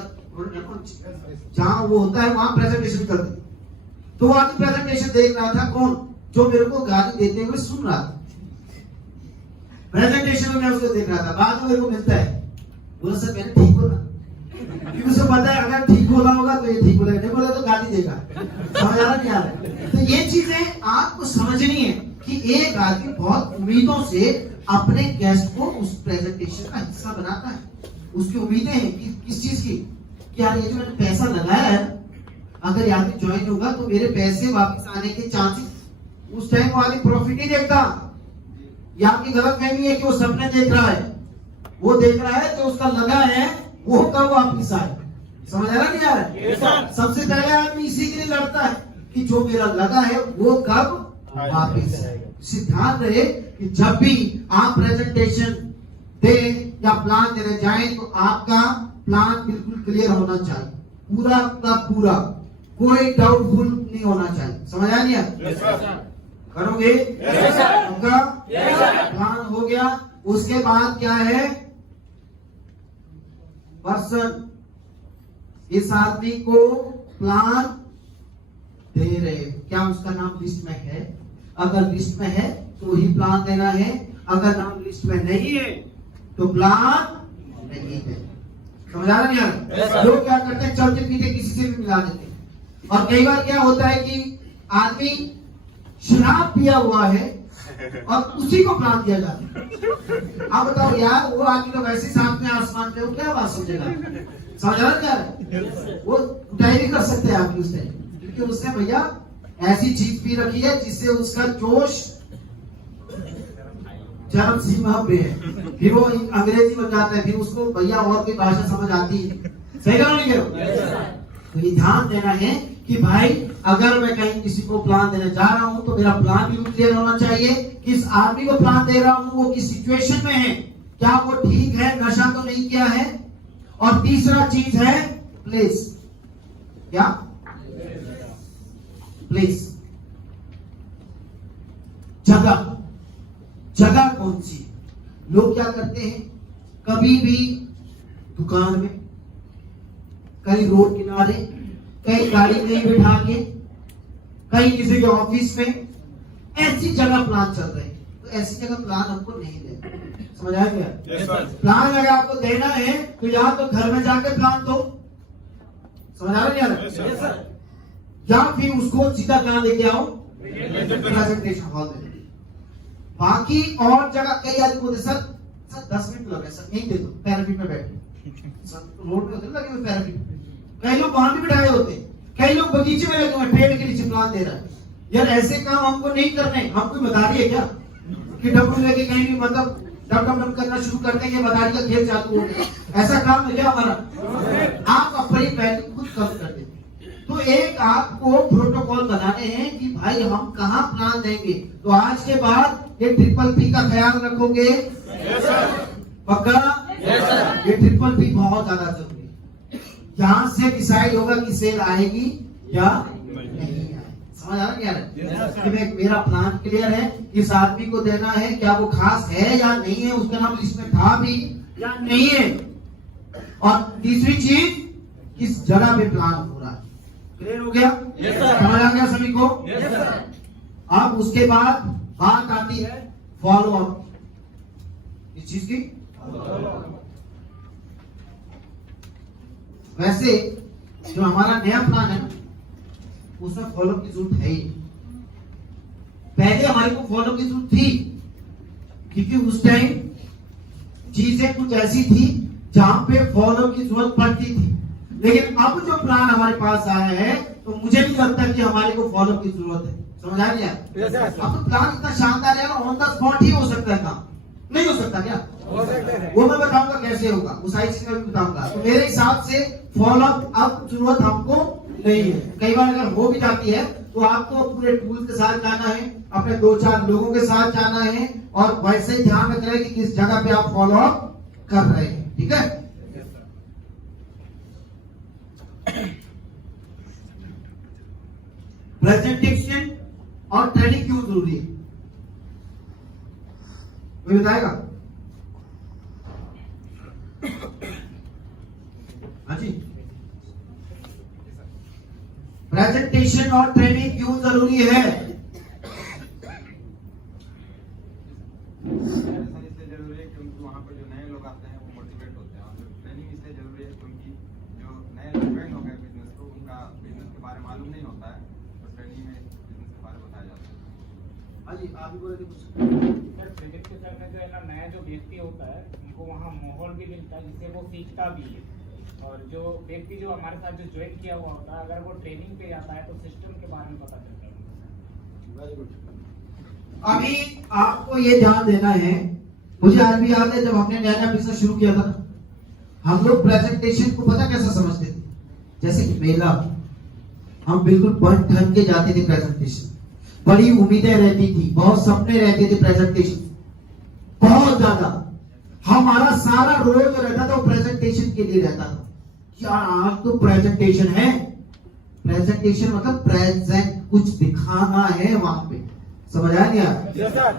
जहां वो होता है वहां प्रेजेंटेशन करते थे। तो वो आदमी प्रेजेंटेशन देख रहा था, कौन? जो मेरे को गाली देते हुए सुन रहा था। प्रेजेंटेशन में मैं उसको देख रहा था, बाद में मेरे को मिलता है, बोला सर मैंने ठीक बोला, क्योंकि उसे पता है अगर ठीक बोला होगा तो ये ठीक बोलेगा, नहीं बोला तो गाली देगा। समझ आ रहा नहीं आ रहा? तो ये चीजें आपको समझनी है कि एक आदमी बहुत उम्मीदों से अपने गेस्ट को उस प्रेजेंटेशन का हिस्सा बनाता है। उसकी उम्मीदें हैं कि किस चीज की, कि यार ये जो मैंने पैसा लगाया है, अगर आदमी ज्वाइन होगा तो मेरे पैसे वापस आने के चांसेस। उस टाइम वो आदमी प्रॉफिट नहीं देखता। ये आपकी गलतफहमी है कि वो सपने देख रहा है, वो देख रहा है तो उसका लगा है वो कब वापिस आए। समझ आ रहा नहीं आ रहा? सबसे पहले आदमी इसी के लिए लड़ता है कि जो मेरा लगा है वो कब वापिस आए। ध्यान रहे कि जब भी आप प्रेजेंटेशन दे या प्लान देने जाएं तो आपका प्लान बिल्कुल क्लियर होना चाहिए, पूरा का पूरा, कोई डाउटफुल नहीं होना चाहिए। समझ आ नहीं? करोगे? होगा? प्लान हो गया। उसके बाद क्या है? पर्सन, इस आदमी को प्लान दे रहे, क्या उसका नाम लिस्ट में है? अगर लिस्ट में है तो ही प्लान देना है, अगर नाम लिस्ट में नहीं है तो प्लान नहीं है। समझ आ रहा नहीं आ रहा? लोग क्या करते हैं, चलते पीते किसी से भी मिला देते हैं। और कई बार क्या होता है कि आदमी शराब पिया हुआ है और उसी को प्लान दिया जाता है। आप बताओ यार, वो आदमी तो वैसे साथ में आसमान पे, वो क्या बात समझेगा? समझ आ रहा है? वो कुटाई भी कर सकते हैं आपकी उससे, क्योंकि उसने भैया ऐसी चीज पी रखी है जिससे उसका जोश चरम सीमा पे है। फिर वो अंग्रेजी बन जाता है, फिर उसको भैया और कोई भाषा समझ आती है। सही करो नहीं करो? तो ये ध्यान देना है कि भाई अगर मैं कहीं किसी को प्लान देने जा रहा हूं तो मेरा प्लान भी क्लियर होना चाहिए। किस आदमी को प्लान दे रहा हूं, वो किस सिचुएशन में है, क्या वो ठीक है, नशा तो नहीं किया है। और तीसरा चीज है प्लेस। क्या? प्लेस, जगह। जगह कौन सी? लोग क्या करते हैं, कभी भी दुकान में, कहीं रोड किनारे, कहीं गाड़ी में बिठा के, कहीं किसी के ऑफिस में, ऐसी जगह प्लान चल रहे हैं। तो ऐसी जगह प्लान हमको नहीं देना। समझ आया क्या? प्लान अगर आपको देना है तो या तो घर में जाकर प्लान दो। समझ आ रहा है? या फिर उसको सीधा कहां लेके आओ, प्रेजेंटेशन हॉल में। बाकी और जगह कई आदमी बोलते सर 10 मिनट लगे, सर यहीं दे दो, पैरापीट में बैठो। सर रोड पे लगे हुए पैरापीट, कई लोग वहां भी बिठाए होते, कई लोग बगीचे में लगे हुए, पेड़ के नीचे प्लान दे रहा है। यार ऐसे काम हमको नहीं करने। हमको बता रही है क्या कि डब्बू लेके कहीं भी मतलब डब करना शुरू कर देंगे, बदारी का खेल चालू हो गया? ऐसा काम है क्या हमारा? आप अपनी वैल्यू खुद कम कर देते। तो एक आपको प्रोटोकॉल बनाने हैं कि भाई हम कहाँ प्लान देंगे। तो आज के बाद ये ट्रिपल का ख्याल रखोगे? पक्का? ये ट्रिपल बहुत ज्यादा जरूरी है। यहां से डिसाइड होगा कि सेल आएगी या नहीं आएगी। समझ आ रहा है क्या है? कि मेरा प्लान क्लियर है, किस आदमी को देना है, क्या वो खास है या नहीं है, उसका नाम लिस्ट में था भी या नहीं है, और तीसरी चीज किस जगह पे प्लान हो रहा है। क्लियर हो गया? समझ आ गया सभी को? अब उसके बाद बात आती है फॉलो अप। इस चीज की वैसे जो हमारा नया प्लान है उसमें फॉलो की जरूरत है ही। पहले हमारे को फॉलो की जरूरत थी क्योंकि उस टाइम चीजें कुछ ऐसी थी जहां पे फॉलो की जरूरत पड़ती थी, लेकिन अब जो प्लान हमारे पास आया है तो मुझे नहीं लगता कि हमारे को फॉलो की जरूरत है। समझ आ गया? अब तो प्लान इतना शानदार है ना, ऑन द स्पॉट ही हो सकता है काम, नहीं हो सकता क्या? वो मैं बताऊंगा कैसे होगा, उस आई चीज में भी बताऊंगा। तो मेरे हिसाब से फॉलो अब जरूरत हमको नहीं है। कई बार अगर हो भी जाती है तो आपको पूरे टूल के साथ जाना है, अपने 2-4 लोगों के साथ जाना है, और वैसे ही ध्यान रखना है कि किस जगह पे आप फॉलो अप कर रहे हैं। ठीक है? प्रेजेंटेशन और ट्रेनिंग क्यों जरूरी है, कोई बताएगा? हाँ जी, प्रेजेंटेशन और ट्रेनिंग क्यों जरूरी है? इसलिए जरूरी है क्योंकि वहाँ पर जो नए लोग आते हैं वो मोटिवेट होते हैं, और ट्रेनिंग इसलिए जरूरी है क्योंकि जो नए लोग ज्वाइन हो गए बिजनेस को, उनका बिजनेस के बारे में मालूम नहीं होता है, तो ट्रेनिंग में बिजनेस के बारे में बताया जाता है। हाँ जी, आप भी बोले थे कुछ। सर प्रोजेक्ट के सर में जो है ना, नया जो व्यक्ति होता है उनको वहाँ माहौल भी मिलता है जिससे वो सीखता भी है, और जो व्यक्ति जो हमारे साथ जो ज्वाइन किया हुआ होता है अगर वो ट्रेनिंग पे जाता है तो सिस्टम के बारे में पता चलता है। Very good. अभी आपको ये ध्यान देना है, मुझे आज भी याद है जब हमने नया बिजनेस शुरू किया था, हम लोग प्रेजेंटेशन को पता कैसा समझते थे, जैसे कि मेला, हम बिल्कुल बन ठन के जाते थे प्रेजेंटेशन, बड़ी उम्मीदें रहती थी, बहुत सपने रहते थे प्रेजेंटेशन, बहुत ज्यादा। हमारा सारा रोल जो रहता था वो प्रेजेंटेशन के लिए रहता था। यार आज तो प्रेजेंटेशन है, प्रेजेंटेशन मतलब प्रेजेंट, कुछ दिखाना है वहां पे। समझ आया क्या?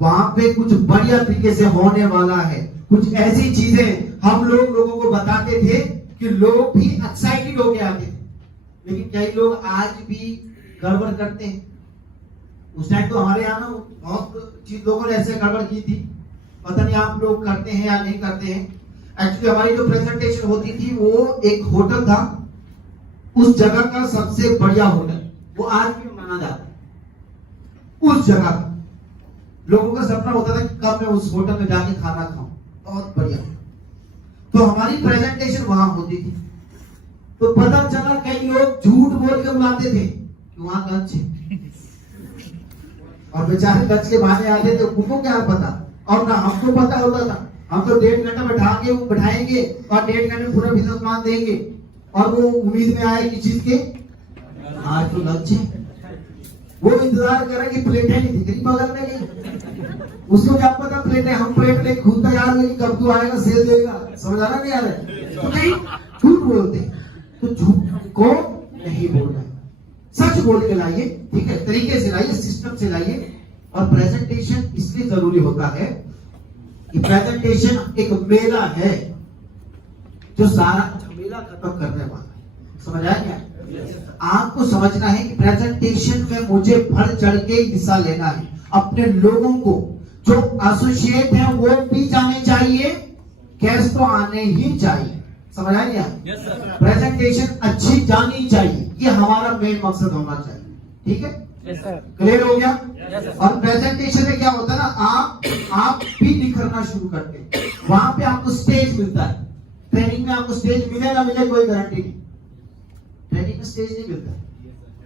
वहां पे कुछ बढ़िया तरीके से होने वाला है, कुछ ऐसी चीजें हम लोगों को बताते थे कि लोग भी एक्साइटेड होके आते थे। लेकिन कई लोग आज भी गड़बड़ करते हैं। उस टाइम तो हमारे यहाँ ना बहुत चीज लोगों ने ऐसे गड़बड़ की थी, पता नहीं आप लोग करते हैं या नहीं करते हैं। एक्चुअली हमारी जो प्रेजेंटेशन होती थी वो एक होटल था, उस जगह का सबसे बढ़िया होटल, वो आज भी माना जाता है। उस जगह लोगों का सपना होता था कि कब मैं उस होटल में जाके खाना खाऊं, बहुत बढ़िया। तो हमारी प्रेजेंटेशन वहां होती थी, तो पता चला कई लोग झूठ बोल के बुलाते थे कि वहां लंच है, और बेचारे लंच के बहाने आते थे, उनको क्या पता, और ना हमको पता होता था। हम तो 1.5 घंटा बैठाएंगे और 1.5 घंटे में पूरा बिजनेस प्लान देंगे, और वो उम्मीद में आए किस चीज के, आज तो लंच है। वो इंतजार कर रहे कि प्लेटें नहीं दिख रही बगल में, नहीं उसको क्या पता प्लेट है, हम प्लेट लेके खुद तैयार हुए कब तू आएगा सेल देगा। समझ आ रहा नहीं आ रहा? तो नहीं, झूठ बोलते, तो झूठ को नहीं बोलना, सच बोल के लाइए, ठीक है, तरीके से लाइए, सिस्टम से लाइए। और प्रेजेंटेशन इसलिए जरूरी होता है कि प्रेजेंटेशन एक मेला है जो सारा झमेला खत्म करने वाला है। समझ आया क्या? आपको समझना है कि प्रेजेंटेशन में मुझे बढ़ चढ़ के हिस्सा लेना है। अपने लोगों को जो एसोसिएट है वो भी जाने चाहिए, गेस्ट तो आने ही चाहिए। समझ आया क्या? प्रेजेंटेशन अच्छी जानी चाहिए, ये हमारा मेन मकसद होना चाहिए। ठीक है? क्लियर हो गया? और प्रेजेंटेशन में क्या होता है ना, आप भी निखरना शुरू करते हैं, वहां पे आपको स्टेज मिलता है। ट्रेनिंग में आपको स्टेज मिले ना मिले कोई गारंटी नहीं, ट्रेनिंग में स्टेज नहीं मिलता।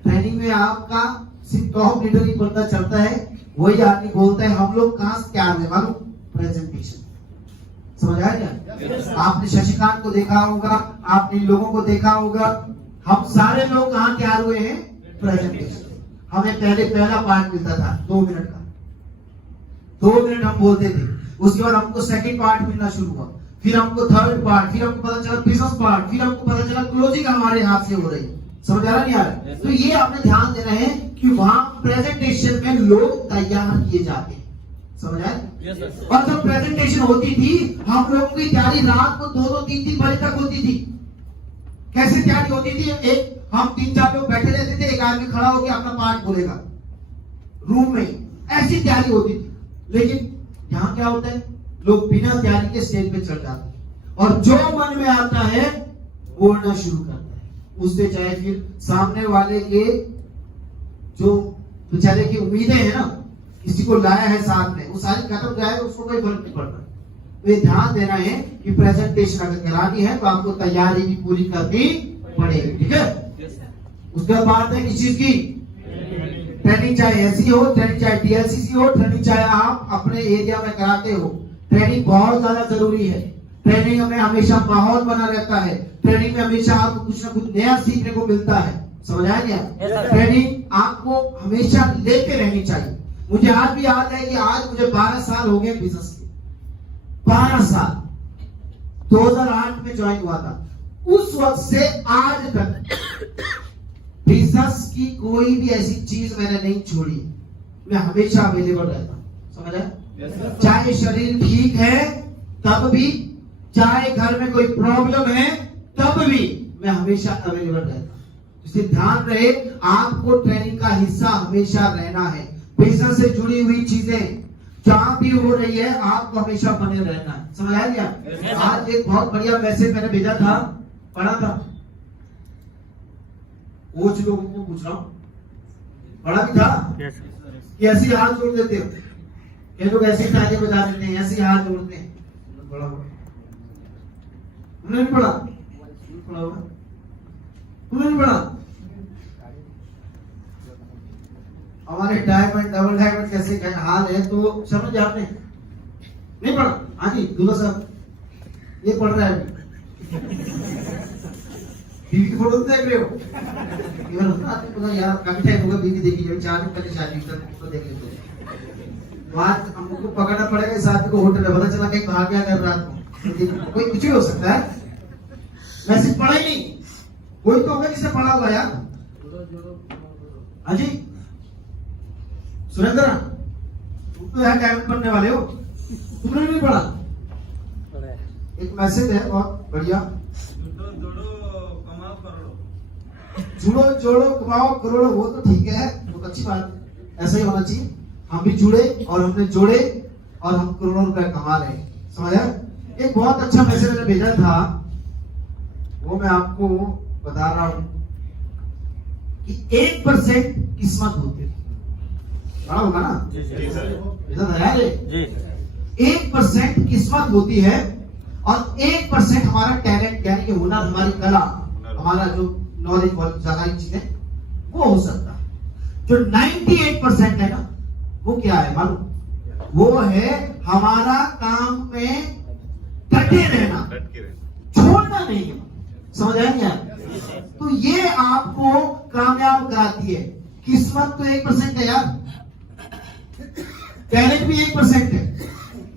ट्रेनिंग में आपका सिर्फ टॉप लीडर ही पता चलता है, वही आदमी बोलता है हम लोग कहां से क्या आने वालों, प्रेजेंटेशन। समझ आया क्या? आपने शशिकांत को देखा होगा, आपने लोगों को देखा होगा, हम सारे लोग कहां तैयार हुए हैं, प्रेजेंटेशन। हमें पहला पार्ट मिलता था 2 मिनट का, 2 मिनट हम बोलते थे, उसके बाद हमको सेकंड पार्ट मिलना शुरू हुआ, फिर हमको थर्ड पार्ट, फिर हमको पता चला बिजनेस पार्ट, फिर हमको पता चला क्लोजिंग हमारे हाथ से हो रही। समझ आ रहा नहीं आ रहा? तो ये आपने ध्यान देना है कि कि वहां प्रेजेंटेशन में लोग तैयार किए जाते हैं, समझ आए? और जब प्रेजेंटेशन होती थी हम लोगों की तैयारी रात को 2-3 बजे तक होती थी। कैसे तैयारी होती थी? एक हम 3-4 लोग बैठे रहते थे, एक आदमी खड़ा होकर अपना पाठ बोलेगा रूम में, ऐसी तैयारी होती थी। लेकिन यहाँ क्या होता है, लोग बिना तैयारी के स्टेज पे चढ़ जाते हैं और जो मन में आता है बोलना शुरू करता है। उससे चाहे फिर सामने वाले के जो बेचारे की उम्मीदें हैं ना, किसी को लाया है साथ में, वो सारी खत्म जाए तो उसको कोई फर्क नहीं पड़ता। तो ये ध्यान देना है कि प्रेजेंटेशन अगर करानी है तो आपको तैयारी भी पूरी करनी पड़ेगी, ठीक है? उसके बाद है किस चीज की ट्रेनिंग, चाहे ऐसी हो, ट्रेनिंग चाहे टीएलसीसी हो, ट्रेनिंग चाहे आप अपने एरिया में कराते हो, ट्रेनिंग बहुत ज्यादा जरूरी है। ट्रेनिंग में हमेशा माहौल बना रहता है, ट्रेनिंग में हमेशा आपको कुछ ना कुछ नया सीखने को मिलता है, समझ आया क्या? ट्रेनिंग आपको हमेशा लेते रहनी चाहिए। मुझे आज भी याद है कि आज मुझे 12 साल हो गए बिजनेस के, 12 साल, 2008 में ज्वाइन हुआ था। उस वक्त से आज तक बिजनेस की कोई भी ऐसी चीज मैंने नहीं छोड़ी, मैं हमेशा अवेलेबल रहता हूं, समझ आया? चाहे शरीर ठीक है तब भी, चाहे घर में कोई प्रॉब्लम है तब भी मैं हमेशा अवेलेबल रहता हूं। इसलिए ध्यान रहे, आपको ट्रेनिंग का हिस्सा हमेशा रहना है। बिजनेस से जुड़ी हुई चीजें जहां भी हो रही है आपको हमेशा बने रहना है, समझ आ गया? आज एक बहुत बढ़िया मैसेज मैंने भेजा था, पढ़ा था, कोच लोगों को पूछ रहा हूं, पढ़ा भी था कि ऐसे ही हाथ जोड़ देते हो, ये लोग ऐसे ही ताली बजा देते हैं, ऐसे ही हाथ जोड़ते हैं, बड़ा उन्होंने पढ़ा, उन्होंने पढ़ा। हमारे डायमंड डबल डायमंड कैसे क्या हाल है तो समझ आपने नहीं पढ़ा? हाँ जी दूल्हा साहब ये पढ़ रहा है, बीवी की फोटो देख रहे हो यार, काफी टाइम होगा बीवी देखी, 4 दिन पहले शादी फोटो देख लेते। बात हमको पकड़ना पड़ेगा इस आदमी को होटल में, पता चला कहीं भाग गया कर रात को, कोई कुछ भी हो सकता है। मैसेज पढ़ा ही नहीं, कोई तो होगा जिसने पढ़ा होगा यार। हाँ जी सुरेंद्र, तुम तो यहाँ डायमंड बनने वाले हो, तुमने नहीं पढ़ा? एक मैसेज है बहुत बढ़िया, जुड़ो जोड़ो कमाओ करोड़ों, वो तो ठीक है, बहुत अच्छी बात है, ऐसा ही होना चाहिए। हम भी जुड़े और हमने जोड़े और हम करोड़ों रुपए कमा रहे हैं, समझा? एक बहुत अच्छा मैसेज मैंने भेजा था, वो मैं आपको बता रहा हूं कि 1% किस्मत होती है, बड़ा होगा ना? भेजा था यार, 1% किस्मत होती है और 1% हमारा टैलेंट यानी कि हुनर, हमारी कला, हमारा जो नॉलेज, बहुत ज्यादा चीजें वो हो सकता है। जो 98% है ना, वो क्या है मालूम? वो है हमारा काम में डटे रहना, छोड़ना नहीं है, समझ आया क्या? तो ये आपको कामयाब कराती है। किस्मत तो 1% है यार, टैलेंट भी 1% है,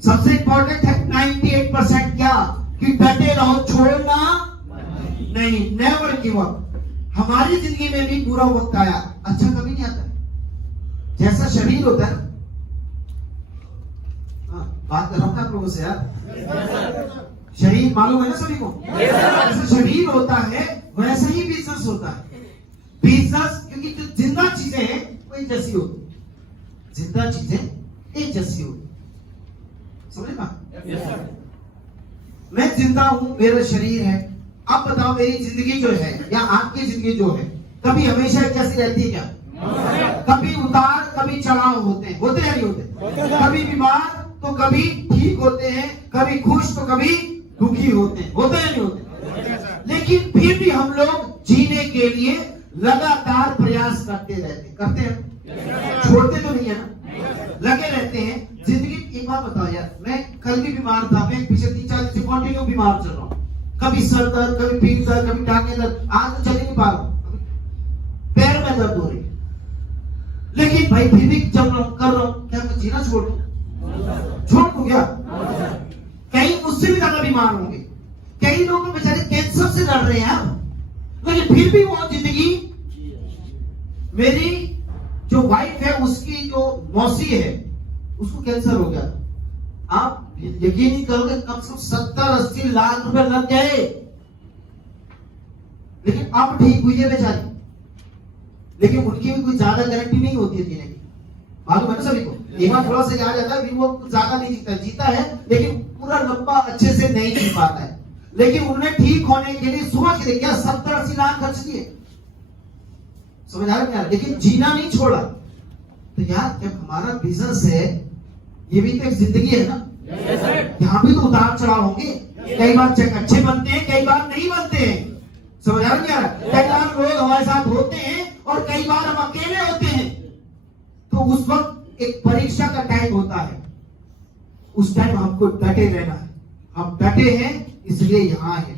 सबसे इंपॉर्टेंट है 98% क्या? कि डटे रहो, छोड़ना नहीं, नेवर गिव अप। हमारी जिंदगी में भी बुरा वक्त आया, अच्छा कभी नहीं आता है। जैसा शरीर होता है, बात कर रहा हूं ना आप लोगों से यार, शरीर मालूम है ना सभी को? जैसा शरीर होता है वैसा ही बिजनेस होता है। बिजनेस क्योंकि जो जिंदा चीजें हैं वो एक जैसी होती, जिंदा चीजें एक जैसी होती, समझ ना? मैं जिंदा हूं, मेरा शरीर है। अब बताओ मेरी जिंदगी जो है या आपकी जिंदगी जो है कभी हमेशा एक जैसी रहती है क्या? कभी उतार कभी चढ़ाव होते हैं, होते या नहीं होते? कभी बीमार तो कभी ठीक होते हैं, कभी खुश तो कभी दुखी होते हैं, होते या नहीं होते? लेकिन फिर भी हम लोग जीने के लिए लगातार प्रयास करते रहते, करते हैं, छोड़ते तो नहीं है ना, लगे रहते हैं। जिंदगी एक बात बताओ यार, मैं कल भी बीमार था, मैं पिछले 3-4 दिन से कंटिन्यू बीमार चल रहा हूँ, कभी सर दर्द, कभी पीठ दर्द, कभी टांगे दर्द, आज तो चल ही नहीं पा रहा हूं, पैर में दर्द हो रही। लेकिन भाई फिर भी चल रहा हूं, कर रहा हूं, क्या मैं जीना छोड़ दूं? छोड़ दूं क्या? कई मुझसे भी ज्यादा बीमार होंगे, कई लोग तो बेचारे कैंसर से लड़ रहे हैं, लेकिन फिर भी वो जिंदगी मेरी जो वाइफ है उसकी जो मौसी है उसको कैंसर हो गया। आप यकीन नहीं करोगे, कम से कम 70-80 लाख रुपए लग गए, लेकिन अब ठीक हुई है बेचारी। लेकिन उनकी भी कोई ज्यादा गारंटी नहीं होती है जीने की, मालूम है ना सभी को। एक बार थोड़ा सा आ जाता है, वो ज्यादा नहीं जीता है, लेकिन पूरा लंबा अच्छे से नहीं जी पाता है। लेकिन उन्होंने ठीक होने के लिए सोच के क्या 70-80 लाख खर्च किए, समझ आ रहा है, लेकिन जीना नहीं छोड़ा। तो यार जब हमारा बिजनेस है, ये भी तो एक जिंदगी है ना, यहाँ भी तो उतार चढ़ाव होंगे। कई बार चेक अच्छे बनते हैं, कई बार नहीं बनते हैं, समझ आ रहा है। कई बार लोग हमारे साथ होते हैं और कई बार हम अकेले होते हैं। तो उस वक्त एक परीक्षा का टाइम होता है, उस टाइम हमको डटे रहना है। हम डटे हैं इसलिए यहाँ है,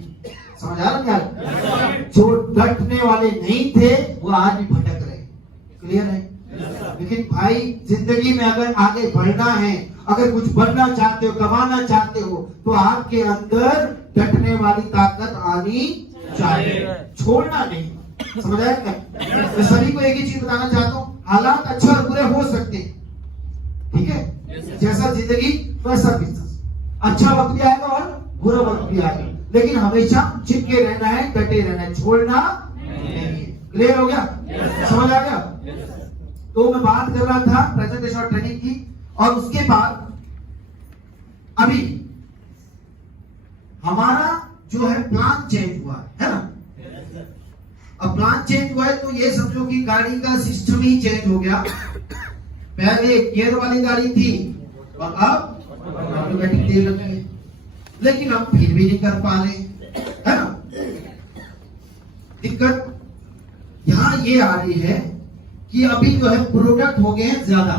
समझ आ रहा है। जो डटने वाले नहीं थे वो आज भी भटक रहे, क्लियर है। लेकिन भाई जिंदगी में अगर आगे बढ़ना है, अगर कुछ बनना चाहते हो, कमाना चाहते हो, तो आपके अंदर डटने वाली ताकत आनी चाहिए, छोड़ना नहीं, समझ आया। मैं सभी को एक ही चीज बताना चाहता हूँ, हालात अच्छे और बुरे हो सकते हैं, ठीक है। जैसा जिंदगी वैसा बिजनेस, अच्छा वक्त भी आएगा और बुरा वक्त भी आएगा, लेकिन हमेशा चिपके रहना है, डटे रहना है, छोड़ना नहीं है। क्लियर हो गया, समझ आ गया। तो मैं बात कर रहा था प्रेजेंटेशन और ट्रेनिंग की, और उसके बाद अभी हमारा जो है प्लान चेंज हुआ है ना। अब प्लान चेंज हुआ है तो ये समझो कि गाड़ी का सिस्टम ही चेंज हो गया। पहले गियर वाली गाड़ी थी और अब ऑटोमेटिक दे रखे हैं, लेकिन हम फिर भी नहीं कर पा रहे, है ना। दिक्कत यहां ये आ रही है कि अभी जो है प्रोडक्ट हो गए हैं ज्यादा,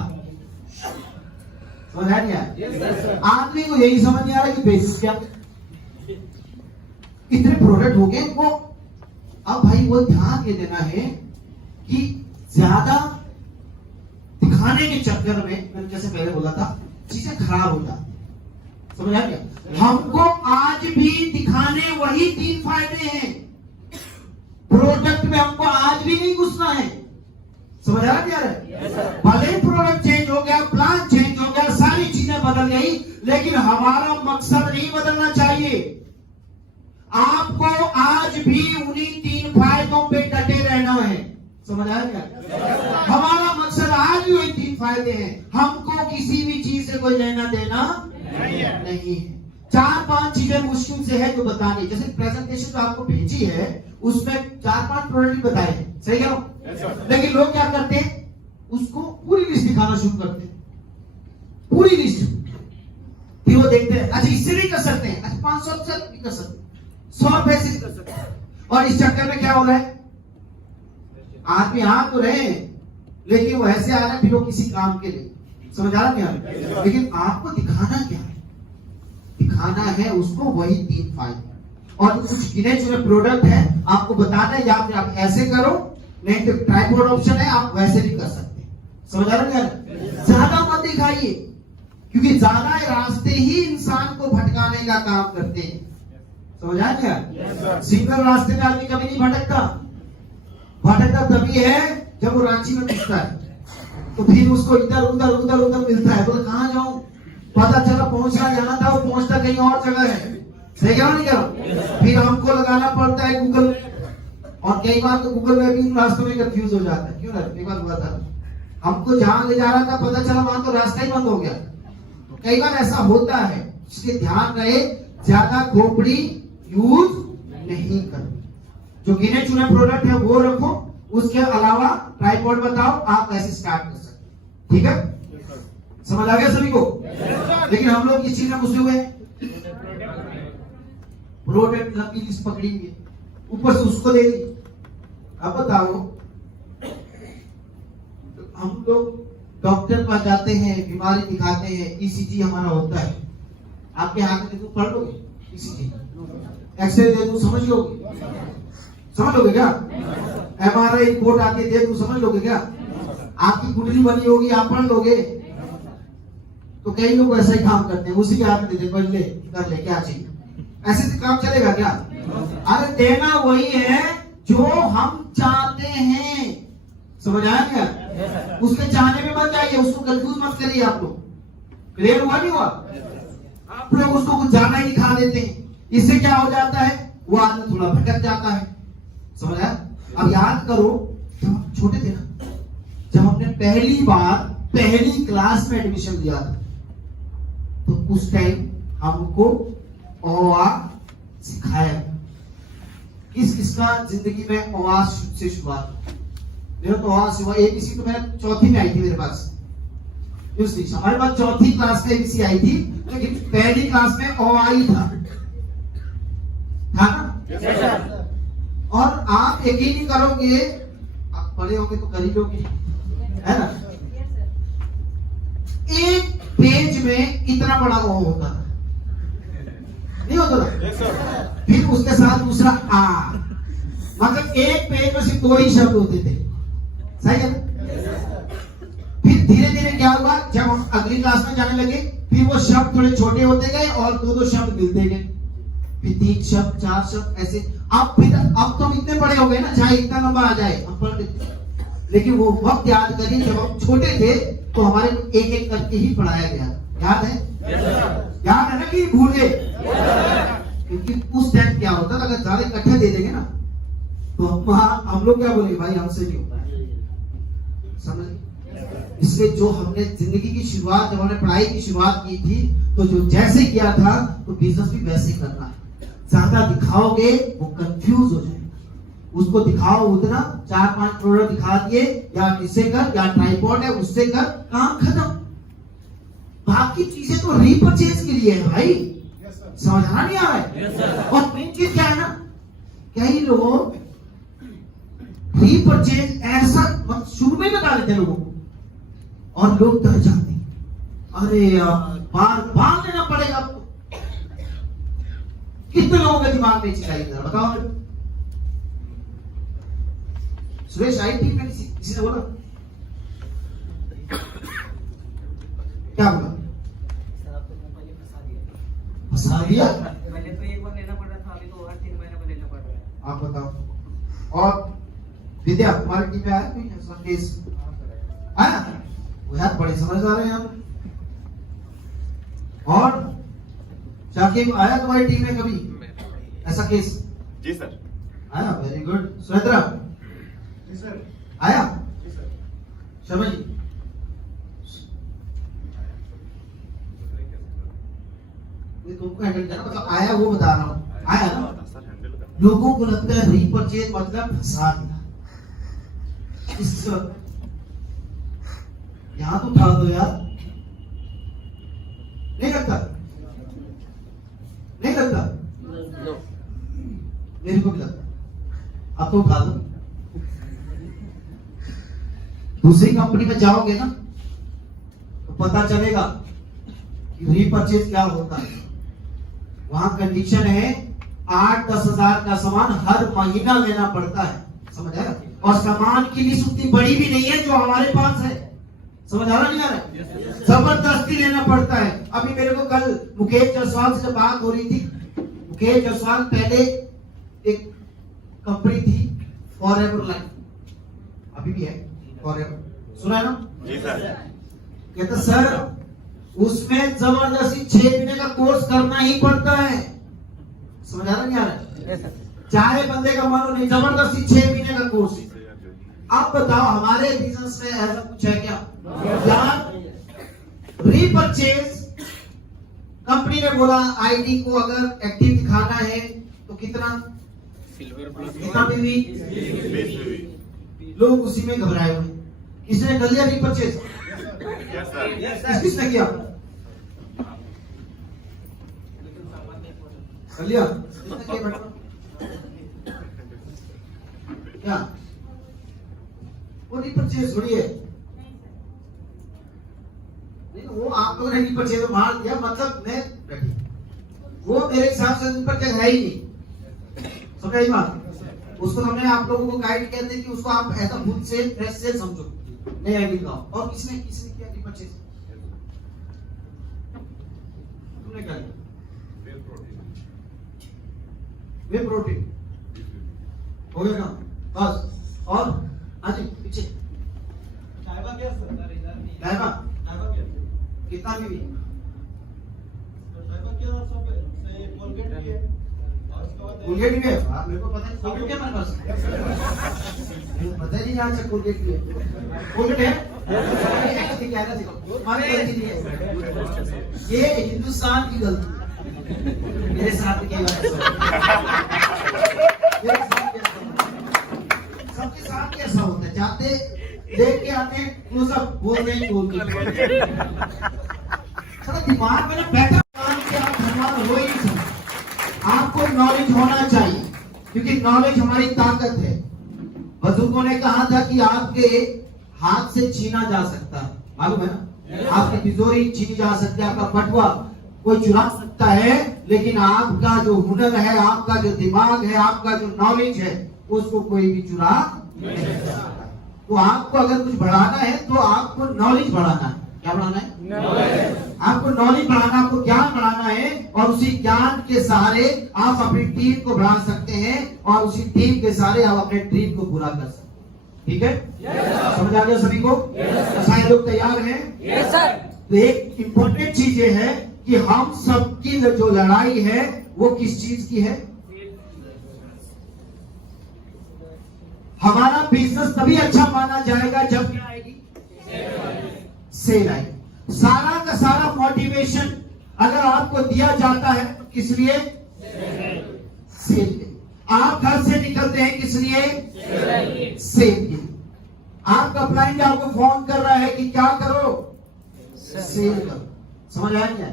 समझ आ रहा। आदमी को यही समझ नहीं आ रहा कि बेसिस क्या, इतने प्रोडक्ट हो गए वो। अब भाई वो ध्यान ये देना है कि ज्यादा दिखाने के चक्कर में, मैंने जैसे पहले बोला था, चीजें खराब हो जाती, समझ आ गया। हमको आज भी दिखाने वही 3 फायदे हैं, प्रोडक्ट में हमको आज भी नहीं घुसना है, समझ आ रहा है। भले ही प्रोडक्ट चेंज हो गया, प्लान चेंज हो गया, सारी चीजें बदल गई, लेकिन हमारा मकसद नहीं बदलना चाहिए। आपको आज भी उन्हीं 3 फायदों पे डटे रहना है, समझ आ गया। हमारा मकसद आज भी वही 3 फायदे हैं, हमको किसी भी चीज से कोई लेना देना नहीं है। 4-5 चीजें मुश्किल से है जो बतानी, जैसे प्रेजेंटेशन जो आपको भेजी है उसमें 4-5 प्रोडक्ट बताए हैं, सही है। लेकिन लोग क्या करते हैं, उसको पूरी लिस्ट दिखाना शुरू करते हैं, पूरी लिस्ट। फिर वो देखते हैं, अच्छा इससे भी कर सकते हैं, अच्छा 500 से भी कर सकते हैं, 100 रुपए से कर सकते हैं। और इस चक्कर में क्या हो रहा है, आदमी आ तो रहे लेकिन वो ऐसे आ रहे हैं फिर वो किसी काम के लिए, समझ आ रहा है। लेकिन आपको दिखाना क्या है, दिखाना है उसको वही 3 फायदे, और कुछ गिने चुने प्रोडक्ट है आपको बताना है, या फिर आप ऐसे करो, नहीं तो ट्राइपॉड ऑप्शन है, आप वैसे भी कर सकते हैं, समझ आ रहा है। ज्यादा मत दिखाइए, क्योंकि ज्यादा रास्ते ही इंसान को भटकाने का काम करते हैं, समझ आ गया। सिंगल रास्ते में आदमी कभी नहीं भटकता, भटकता तभी है जब वो रांची में घुसता है, तो फिर उसको इधर उधर मिलता है, बोले कहाँ जाऊं, पता चला पहुंचना जाना था, वो पहुंचता कहीं और जगह है, सही क्या नहीं करो। फिर हमको लगाना पड़ता है गूगल, और कई बार तो गूगल में भी उन रास्तों में कंफ्यूज हो जाता है। क्यों ना, एक बार हुआ था, हमको जहां ले जा रहा था पता चला वहां तो रास्ता ही बंद हो गया। कई बार ऐसा होता है, इसलिए ध्यान रहे, ज्यादा खोपड़ी यूज नहीं करो। जो गिने चुने प्रोडक्ट है वो रखो, उसके अलावा ट्राइपॉड बताओ, आप ऐसे स्टार्ट कर सकते, ठीक है। समझ आ गया सभी को। लेकिन हम लोग इस चीज में घुसे हुए हैं, प्रोडक्ट लंबी लिस्ट पकड़ी हुई है, ऊपर से उसको दे दी। अब बताओ, हम लोग डॉक्टर पास जाते हैं, बीमारी दिखाते हैं, ईसीजी हमारा होता है, आपके हाथ में देखो पढ़ लोगे, ईसीजी एक्सरे दे दूं समझ लोगे क्या, एमआरआई रिपोर्ट आती है दे दूं समझ लोगे क्या, आपकी कुंडली बनी होगी आप पढ़ लोगे। तो कई लोग ऐसा ही काम करते हैं, उसी के हाथ में दे पढ़ ले, कर ले, क्या चाहिए, ऐसे से काम चलेगा क्या। अरे देना वही है जो हम चाहते हैं, समझ आया क्या। उसके चाहने में मत जाइए, उसको कंफ्यूज मत करिए। आप लोग क्लियर हुआ नहीं हुआ? आप लोग उसको कुछ ज्यादा ही दिखा देते हैं, इससे क्या हो जाता है, वो आदमी थोड़ा भटक जाता है। समझ आया? अब याद करो, जब हम छोटे थे ना, जब हमने पहली बार पहली क्लास में एडमिशन लिया था, तो उस टाइम हमको अ आ सिखाया। किस किसका जिंदगी में अ आ से शुरुआत? मेरा तो अ से हुआ। एबीसी तो मेरा चौथी में आई थी मेरे पास। हमारे पास चौथी क्लास में एबीसी आई थी, लेकिन पहली क्लास में अ आ ही था ना? और आप यकीन नहीं करोगे, आप पढ़े होंगे तो कर ही लोगे, है ना? एक पेज में इतना बड़ा वो होता था, नहीं होता था? फिर उसके साथ दूसरा आ, मतलब एक पेज में सिर्फ 2 ही शब्द होते थे। सही है? फिर धीरे धीरे क्या हुआ, जब हम अगली क्लास में जाने लगे, फिर वो शब्द थोड़े छोटे होते गए और 2-2 शब्द मिलते गए, फिर 3 शब्द 4 शब्द ऐसे। अब तो हम इतने बड़े हो गए ना, चाहे इतना नंबर आ जाए हम पढ़ लेते। लेकिन वो वक्त याद करिए, जब हम छोटे थे तो हमारे एक एक करके ही पढ़ाया गया। याद है? याद है ना कि भूल गए? क्योंकि उस टाइम क्या होता था, अगर ज्यादा इकट्ठे दे देंगे ना, तो हम लोग क्या बोलेंगे, भाई हमसे नहीं होता है। समझ? इसलिए जो हमने जिंदगी की शुरुआत, जब हमने पढ़ाई की शुरुआत की थी, तो जो जैसे किया था, तो बिजनेस भी वैसे ही करना है। ज्यादा दिखाओगे वो कंफ्यूज हो जाएगा। उसको दिखाओ उतना, 4-5 प्रोडक्ट दिखा दिए, या इससे कर, या ट्राइपॉड है उससे कर, काम खत्म। बाकी चीजें तो रीपरचेज के लिए है भाई। समझना नहीं आ रहा है? और मेन चीज क्या है ना, कई लोग रीपरचेज ऐसा शुरू में बता देते लोगों को, और लोग डर जाते हैं। अरे यार, बार लेना पड़ेगा आपको। कितने लोगों के दिमाग में चिकाई है बताओ? सुरेश आईटी में किसी ने बोला क्या बोला? फंसा दिया। पहले तो एक बार लेना पड़ रहा था, अभी तो हर 3 महीने में लेना पड़ रहा है। आप बताओ। और विद्या, तुम्हारी टीम में आया कोई ऐसा केस? आया? वो यार बड़े समझदार हैं हम। और शाकिब, आया तुम्हारी टीम में कभी ऐसा केस? जी सर। आया? Very good. Surendra ji sir. आया? जी सर। शर्मा जी तुमको हैंडल करना, मतलब आया वो बता रहा हूँ। आया ना? लोगों को लगता है रीपरचेज मतलब फंसा दिया। इस यहां तो उठा दो यार, नहीं लगता? नहीं लगता? मेरे को भी लगता। अब तो उठा दो। दूसरी कंपनी में जाओगे ना, तो पता चलेगा कि रीपरचेज क्या होता है। वहां कंडीशन है 8-10 हजार का सामान हर महीना लेना पड़ता है। समझ आ रहा? और सामान की लिस्ट उतनी बड़ी भी नहीं है जो हमारे पास है। समझ आ रहा नहीं आ रहा? जबरदस्ती लेना पड़ता है। अभी मेरे को कल मुकेश जायसवाल से जब बात हो रही थी, मुकेश जायसवाल पहले एक कंपनी थी फॉरएवर लाइफ, अभी भी है फॉरएवर, सुना है ना? जी सर। कहते सर उसमें जबरदस्ती 6 महीने का कोर्स करना ही पड़ता है। समझ आ रहा नहीं आ रहा? चाहे बंदे का मन हो नहीं, जबरदस्ती 6 महीने का कोर्स है। अब बताओ हमारे बिजनेस में ऐसा कुछ है क्या? रीपरचेज कंपनी ने बोला आईडी को अगर एक्टिव दिखाना है तो कितना भी लोग उसी में घबराए हुए। किसने कर लिया रीपरचेज? किसने किया? कर लिया? क्या वो रीपरचेज थोड़ी है? नहीं, वो आप लोगों ने रीपरचेज मार दिया, मतलब मैं वो मेरे हिसाब से रीपरचेज है ही नहीं। समझ बात? उसको हमने आप लोगों को गाइड कर दी कि उसको आप ऐसा खुद से फ्रेश से समझो, नहीं आईडी लगाओ। और किसने किया रीपरचेज? तुमने क्या किया? वे प्रोटीन हो गया ना? बस। और आज पीछे चाय का क्या लाइबा कितना भी कोलगेट भी है। हाँ, मेरे को पता है कोलगेट क्या मेरे पास मेरे को पता ही नहीं यहाँ से कोलगेट भी है। कोलगेट है क्या था हमारी गलती नहीं है, ये हिंदुस्तान की गलती है। मेरे साथ क्या सबके साथ कैसा होता है, जाते देख के आते वो सब बोल रहे हैं दिमाग में ना बैठा काम के आप धनवान हो ही नहीं सकते। आपको नॉलेज होना चाहिए क्योंकि नॉलेज हमारी ताकत है। बुजुर्गों ने कहा था कि आपके हाथ से छीना जा सकता है, मालूम है ना, आपकी तिजोरी छीनी जा सकती है, आपका बटुआ कोई चुरा सकता है, लेकिन आपका जो हुनर है, आपका जो दिमाग है, आपका जो नॉलेज है, उसको कोई भी चुरा नहीं सकता। तो आपको अगर कुछ बढ़ाना है तो आपको नॉलेज बढ़ाना है। क्या बढ़ाना है? आपको नॉलेज बढ़ाना, आपको ज्ञान बढ़ाना है, और उसी ज्ञान के सहारे आप अपनी टीम को बढ़ा सकते हैं, और उसी टीम के सहारे आप अपने ड्रीम को पूरा कर सकते हैं। ठीक है? समझ आ गया सभी को? सारे लोग तैयार हैं? तो एक इंपॉर्टेंट चीज ये है कि हम सबकी जो लड़ाई है वो किस चीज की है? हमारा बिजनेस तभी अच्छा माना जाएगा जब क्या आएगी? सेल आएगी। सारा का सारा मोटिवेशन अगर आपको दिया जाता है तो किस लिए? सेल के। आप घर से निकलते हैं किस लिए? सेल के। आपका क्लाइंट आपको फोन कर रहा है कि क्या करो? सेल करो। समझ आया क्या?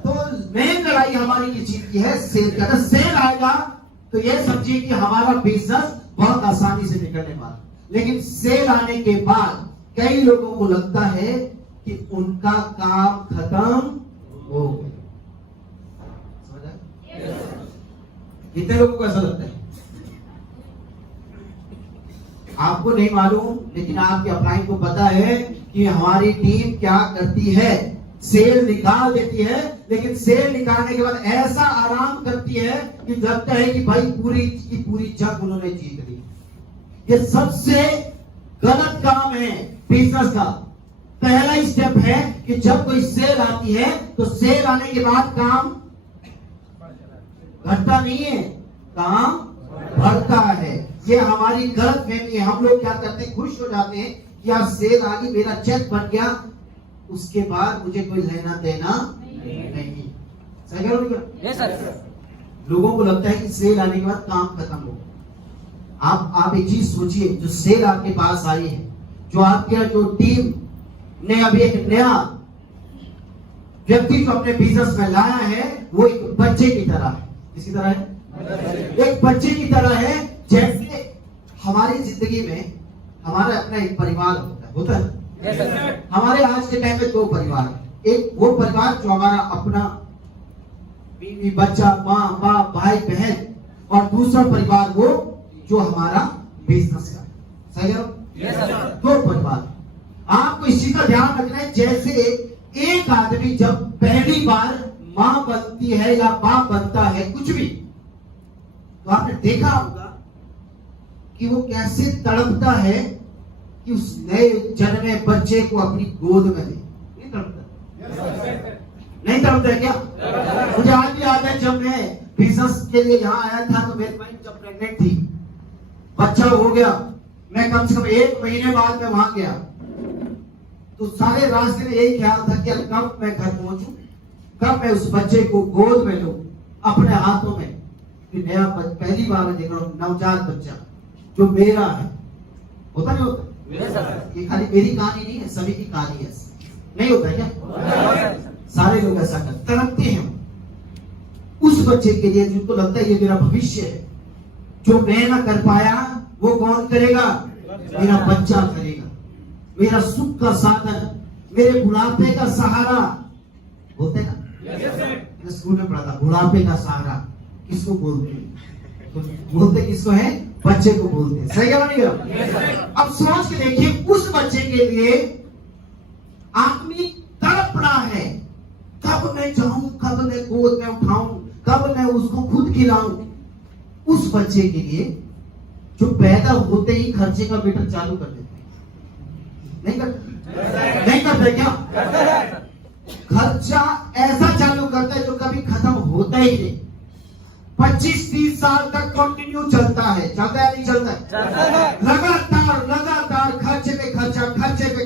तो मेन लड़ाई हमारी किस चीज की है? सेल का। सेल आएगा तो ये समझिए कि हमारा बिजनेस बहुत आसानी से निकलने वाला। लेकिन सेल आने के बाद कई लोगों को लगता है कि उनका काम खत्म हो गया। समझ आया? कितने लोगों को ऐसा लगता है? आपको नहीं मालूम, लेकिन आपके अपलाइन को पता है कि हमारी टीम क्या करती है। सेल निकाल देती है, लेकिन सेल निकालने के बाद ऐसा आराम करती है कि लगता है कि भाई पूरी की पूरी जंग उन्होंने जीत ली। ये सबसे गलत काम है बिजनेस का। पहला ही स्टेप है कि जब कोई सेल आती है तो सेल आने के बाद काम घटता नहीं है, काम बढ़ता है। ये हमारी गलत फहमी है। हम लोग क्या करते हैं, खुश हो जाते हैं कि यार सेल आ गई, मेरा चेक बन गया, उसके बाद मुझे कोई लेना देना नहीं। सही कह रहा हूं? लोगों को लगता है कि सेल आने के बाद काम खत्म हो। आप एक चीज सोचिए, जो सेल आपके पास आई है, जो आपके जो टीम ने अभी एक नया व्यक्ति को अपने बिजनेस में लाया है, वो एक बच्चे की तरह है। किसकी तरह है? एक बच्चे की तरह है। जैसे हमारी जिंदगी में हमारा अपना एक परिवार होता है। हमारे आज के टाइम में दो परिवार है। एक वो परिवार जो हमारा अपना बीवी बच्चा, माँ बाप, भाई बहन, और दूसरा परिवार वो जो हमारा बिजनेस का। सही है? दो परिवार। आपको इस चीज का ध्यान रखना है, जैसे एक आदमी जब पहली बार माँ बनती है या बाप बनता है, कुछ भी, तो आपने देखा होगा कि वो कैसे तड़पता है कि उस नए जन्मे बच्चे को अपनी गोद में ले। नहीं तड़पता? नहीं तड़पता है क्या? मुझे आज भी याद है, जब मैं बिजनेस के लिए यहाँ आया था तो मेरी वाइफ जब प्रेग्नेंट थी, बच्चा हो गया, मैं कम से कम 1 महीने बाद में वहां गया, तो सारे रास्ते में यही ख्याल था कि कब मैं घर पहुंचूं, कब मैं उस बच्चे को गोद में लूं अपने हाथों में। कि नया पहली बार मैं देख रहा हूं नवजात बच्चा जो मेरा है। होता नहीं होता? ये खाली मेरी कहानी नहीं है, सभी की कहानी है। नहीं होता क्या? सारे लोग ऐसा करते, तड़पते हैं उस बच्चे के लिए जिनको लगता है ये मेरा भविष्य है। जो मैं ना कर पाया वो कौन करेगा? मेरा बच्चा करेगा। मेरा सुख का साधन, मेरे बुढ़ापे का सहारा। बोलते ना, स्कूल में पढ़ा था, बुढ़ापे का सहारा किसको बोलते हैं? तो बोलते किसको है? बच्चे को बोलते हैं। सही है नहीं? अब सोच के देखिए, उस बच्चे के लिए आदमी तड़प रहा है, कब मैं जाऊं, कब मैं गोद में उठाऊं, कब मैं उसको खुद खिलाऊं। उस बच्चे के लिए जो पैदा होते ही खर्चे का मीटर चालू कर देते हैं। नहीं करते? नहीं करते क्या? खर्चा ऐसा चालू करता है जो कभी खत्म होता ही नहीं। 25-30 साल तक कंटिन्यू चलता है। चलता है नहीं चलता है? लगातार लगातार खर्चे पे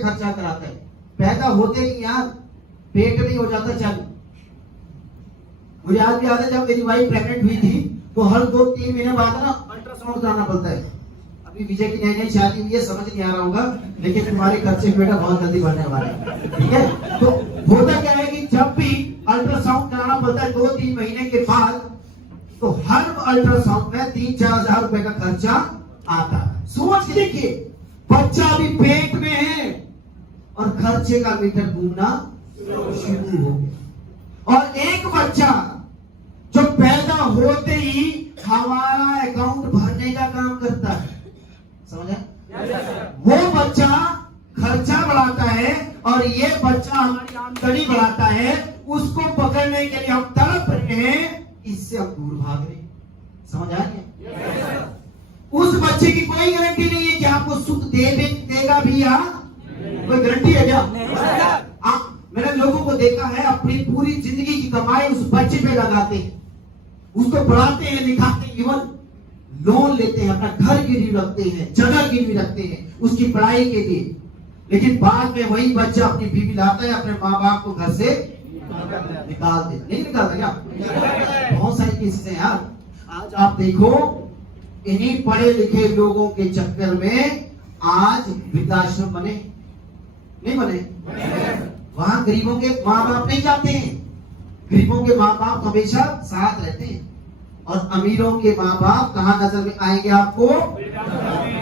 खर्चा कराता है। पैदा होते ही यार पेट में हो जाता चालू। मुझे आज भी याद है जब मेरी वाइफ प्रेग्नेंट हुई थी तो हर 2-3 महीने बाद ना अल्ट्रासाउंड कराना पड़ता है। अभी विजय की नई शादी हुई है, समझ नहीं आ रहा होगा, लेकिन तुम्हारे खर्चे बेटा बहुत जल्दी बढ़ने वाला है। ठीक है, तो होता क्या है कि जब भी अल्ट्रासाउंड कराना पड़ता है 2-3 महीने के बाद, तो हर अल्ट्रासाउंड में 3-4 हजार रुपए का खर्चा आता है। सोच के देखिए, बच्चा अभी पेट में है और खर्चे का मीटर घूमना शुरू हो गया। और एक बच्चा जो पैदा होते ही हमारा अकाउंट भरने का काम करता है, समझे? वो बच्चा खर्चा बढ़ाता है और ये बच्चा हमारी आमदनी बढ़ाता है। उसको पकड़ने के लिए हम तड़प रहे हैं, इससे हम दूर भाग रहे हैं। समझ आ गया? उस बच्चे की कोई गारंटी नहीं है कि आपको सुख देगा भी, या कोई गारंटी है क्या? मैंने लोगों को देखा है अपनी पूरी जिंदगी की कमाई उस बच्चे पे लगाते हैं, उसको पढ़ाते हैं, लिखाते हैं, इवन लोन लेते हैं, अपना घर गिरवी रखते हैं, जगह गिरवी रखते हैं उसकी पढ़ाई के लिए। लेकिन बाद में वही बच्चा अपनी बीवी लाता है, अपने माँ बाप को घर से निकाल दे। नहीं निकालता क्या? बहुत सारी केसेस हैं यार। आज आप देखो, इन्हीं पढ़े लिखे लोगों के चक्कर में आज वृद्धाश्रम बने, नहीं बने? वहां गरीबों के माँ बाप नहीं जाते हैं। गरीबों के माँ बाप हमेशा साथ रहते हैं, और अमीरों के माँ बाप कहाँ नजर में आएंगे आपको?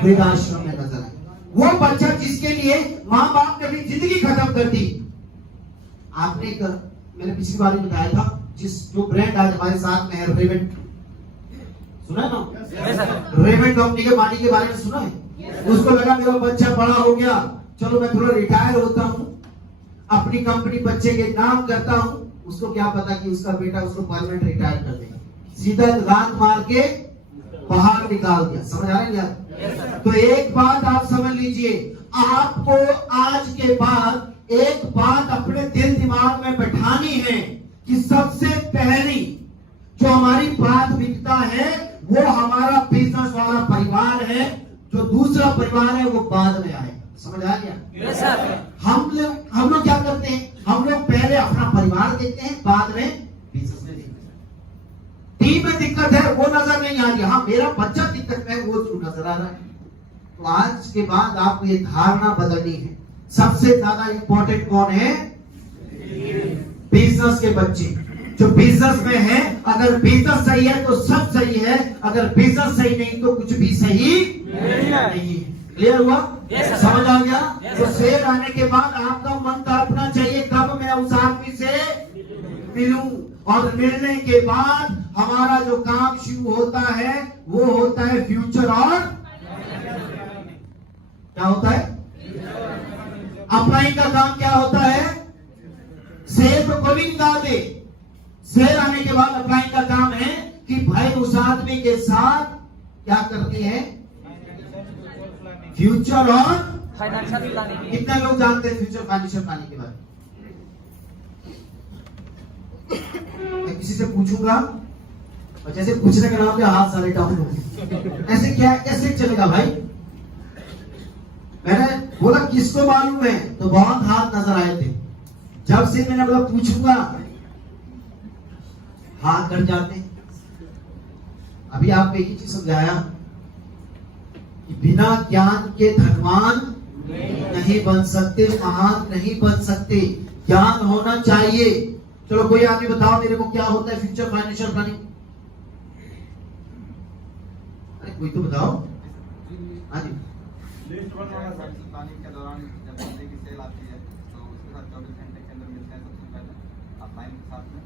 वृद्धाश्रम में नजर आएंगे। वो बच्चा जिसके लिए माँ बाप ने अपनी जिंदगी खत्म कर दी। आपने मैंने पिछली बार भी बताया था, जो ब्रांड आज हमारे साथ में है, रेमंड, सुना है ना? रेमंड कंपनी के मालिक के बारे में सुना है? उसको लगा मेरा बच्चा बड़ा हो गया, चलो मैं थोड़ा रिटायर होता हूँ, अपनी कंपनी बच्चे के नाम करता हूँ। उसको क्या पता कि उसका बेटा उसको परमानेंट रिटायर कर देगा, सीधा लात मार के बाहर निकाल दिया। समझ आ रही है? तो एक बात आप समझ लीजिए, आपको आज के बाद एक बात अपने दिल दिमाग में बैठानी है कि सबसे पहली जो हमारी प्राथमिकता है वो हमारा बिजनेस वाला परिवार है, जो दूसरा परिवार है वो बाद में आएगा। समझ आ गया? हम लोग क्या करते हैं? हम लोग पहले अपना परिवार देखते हैं, बाद में बिजनेस में देखते हैं। टीम में दिक्कत है वो नजर नहीं आ रही, हाँ मेरा बच्चा दिक्कत में वो नजर आ रहा है। तो आज के बाद आपको ये धारणा बदलनी है। सबसे ज्यादा इंपॉर्टेंट कौन है? बिजनेस के बच्चे जो बिजनेस में है। अगर बिजनेस सही है तो सब सही है, अगर बिजनेस सही नहीं तो कुछ भी सही नहीं है। क्लियर हुआ? समझ आ गया? तो शेर आने के बाद आपका मन तड़पना चाहिए, कब मैं उस आदमी से मिलूं, और मिलने के बाद हमारा जो काम शुरू होता है वो होता है फ्यूचर। और क्या होता है? अप्लाइंग का काम क्या होता है? शेर को कभी निकाल दे। शेर आने के बाद अप्लाइंग का काम है कि भाई उस आदमी के साथ क्या करती है? फ्यूचर और फाइनेंशियल प्लानिंग। कितने लोग जानते हैं फ्यूचर फाइनेंशियल प्लानिंग के बारे में? मैं किसी से पूछूंगा और जैसे पूछने के नाम पे हाथ सारे डाउन हो गए। ऐसे क्या, कैसे चलेगा भाई? मैंने बोला किसको मालूम है, तो बहुत हाथ नजर आए थे। जब से मैंने बोला पूछूंगा, हाथ कट जाते। अभी आपको एक ही चीज समझाया कि बिना ज्ञान के धनवान नहीं बन सकते, महान नहीं बन सकते। ज्ञान होना चाहिए। चलो कोई आदमी बताओ मेरे को क्या होता है फ्यूचर फाइनेंशियल प्लानिंग? अरे कोई तो बताओ। हाँ जी। लिस्ट बनवाना फाइनेंशियल प्लानिंग के दौरान जब बंदे की सेल आती है तो उसके साथ 24 घंटे के अंदर मिलते हैं सबसे पहले अपलाइन के साथ में।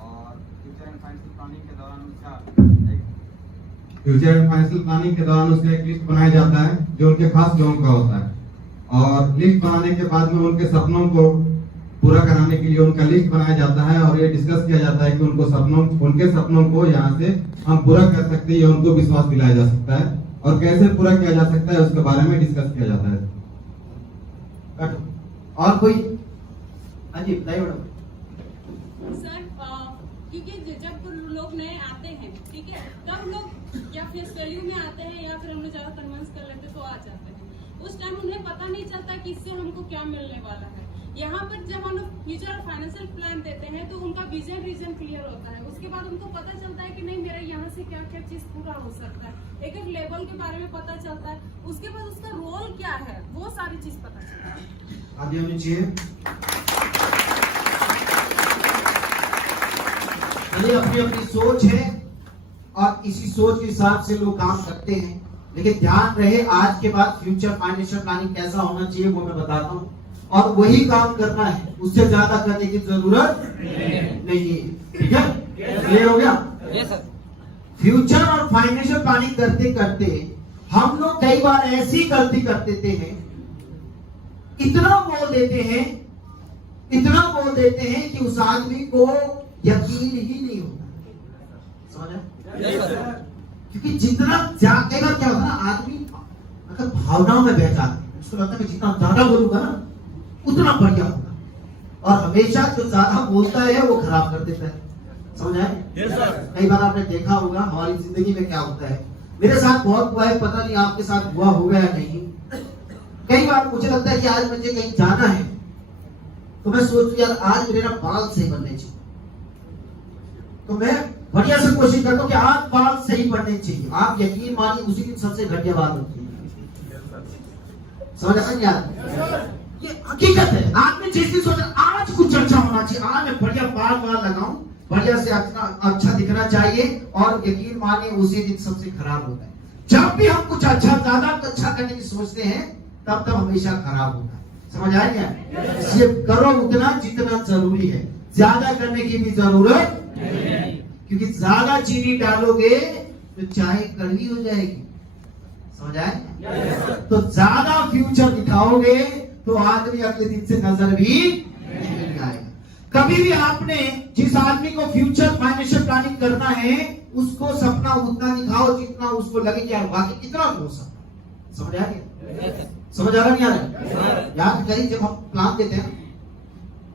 और फ्यूचर एंड फाइनेंशियल प्लानिंग के दौरान उसका एक लिस्ट बनाया जाता है जो उनके खास लोगों का होता है। और लिस्ट बनाने के बाद में उनके सपनों को पूरा कराने के लिए उनका लिस्ट बनाया जाता है, और ये डिस्कस किया जाता है कि उनके सपनों को यहाँ से हम पूरा कर सकते हैं या उनको विश्वास दिलाया जा सकता है, और कैसे पूरा किया जा सकता है उसके बारे में डिस्कस किया जाता है। और कोई? हाँ जी बताइए मैडम। सर क्योंकि जब लोग नए आते हैं, ठीक है, तब लोग या फिर सैल्यू में आते हैं या फिर हम लोग ज्यादा कन्विंस कर लेते तो आ जाते हैं। उस टाइम उन्हें पता नहीं चलता कि इससे हमको क्या मिलने वाला है। यहाँ पर जब हम लोग फ्यूचर और फाइनेंशियल प्लान देते हैं तो उनका विजन रीजन क्लियर होता है। उसके बाद उनको पता चलता है कि नहीं मेरा यहाँ से क्या क्या चीज पूरा हो सकता है, एक एक लेवल के बारे में पता चलता है। उसके बाद उसका रोल क्या है वो सारी चीज पता चलता है। आगे होनी चाहिए। ये अपनी अपनी सोच है और इसी सोच के हिसाब से लोग काम करते हैं, लेकिन ध्यान रहे आज के बाद फ्यूचर फाइनेंशियल प्लानिंग कैसा होना चाहिए वो मैं बताता हूँ, और वही काम करना है, उससे ज्यादा करने की जरूरत नहीं है। ठीक है, क्लियर हो गया? फ्यूचर और फाइनेंशियल प्लानिंग करते करते हम लोग कई बार ऐसी गलती कर देते हैं, इतना बोल देते हैं कि उस आदमी को यकीन ही नहीं होता। समझ? क्योंकि जितना कई बार क्या होता है ना, आदमी अगर भावनाओं में बह जाता है, उसको लगता है कि जितना ज्यादा बोलूंगा ना उतना बढ़िया होगा, और हमेशा जो ज्यादा बोलता है वो खराब कर देता है। समझ आए? कई बार आपने देखा होगा हमारी जिंदगी में क्या होता है, मेरे साथ बहुत हुआ है, पता नहीं आपके साथ हुआ होगा या नहीं। कई बार मुझे लगता है कि आज मुझे कहीं जाना है तो मैं सोचूं यार आज मेरे ना बाल सही बनने चाहिए, तो मैं बढ़िया से कोशिश करता हूँ कि आज बाल सही बनने चाहिए। आप यकीन मानिए उसी दिन सबसे घटिया बात होती है। समझ आ रही यार? ये हकीकत है। आपने जिस दिन सोचा आज कुछ अच्छा होना चाहिए, आज मैं बढ़िया बाल लगाऊं, बढ़िया से अच्छा दिखना चाहिए, और यकीन मानिए उसी दिन सबसे खराब होता है। जब भी हम कुछ अच्छा ज्यादा अच्छा करने की सोचते हैं तब हमेशा खराब होता है। समझ आ गया? सिर्फ करो उतना जितना जरूरी है, ज्यादा करने की भी जरूरत नहीं, क्योंकि ज्यादा चीनी डालोगे तो चाय कड़वी हो जाएगी। समझ आए? तो ज्यादा फ्यूचर दिखाओगे तो आदमी अगले दिन से नजर भी नहीं आएगा। कभी भी आपने जिस आदमी को फ्यूचर फाइनेंशियल प्लानिंग करना है उसको सपना उतना दिखाओ जितना उसको लगे कि यार वाकई कितना हो सकता। समझ आ गया? समझ आ रहा नहीं आ रहा? याद करिए जब हम प्लान देते हैं,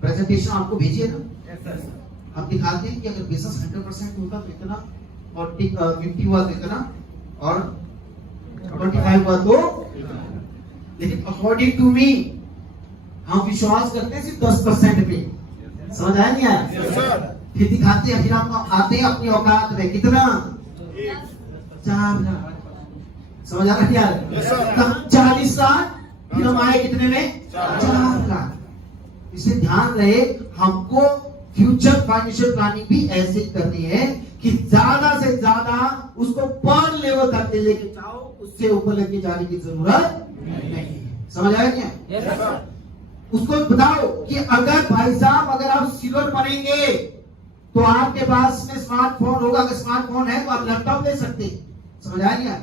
प्रेजेंटेशन आपको भेजिए ना, हम दिखाते हैं कि अगर बिजनेस 100% होता तो इतना, और 50 हुआ तो इतना, और 25 हुआ तो, लेकिन अकॉर्डिंग टू मी हम विश्वास करते हैं सिर्फ 10% पे। समझ आया नहीं आया? फिर दिखाते हैं, फिर हम आते हैं अपनी औकात में कितना, 4 लाख। समझ आ रहा है यार? 40 लाख, फिर हम आए कितने में, 4 लाख। इससे ध्यान रहे हमको फ्यूचर फाइनेंशियल प्लानिंग भी ऐसे करनी है कि ज्यादा से ज्यादा उसको पर लेवल तक लेके जाओ, उससे ऊपर लेके जाने की जरूरत नहीं है। समझ आया क्या? उसको बताओ कि अगर भाई साहब अगर आप सिल्वर बनेंगे तो आपके पास में स्मार्टफोन होगा, अगर स्मार्टफोन है तो आप लैपटॉप ले सकते हैं। समझ आया क्या?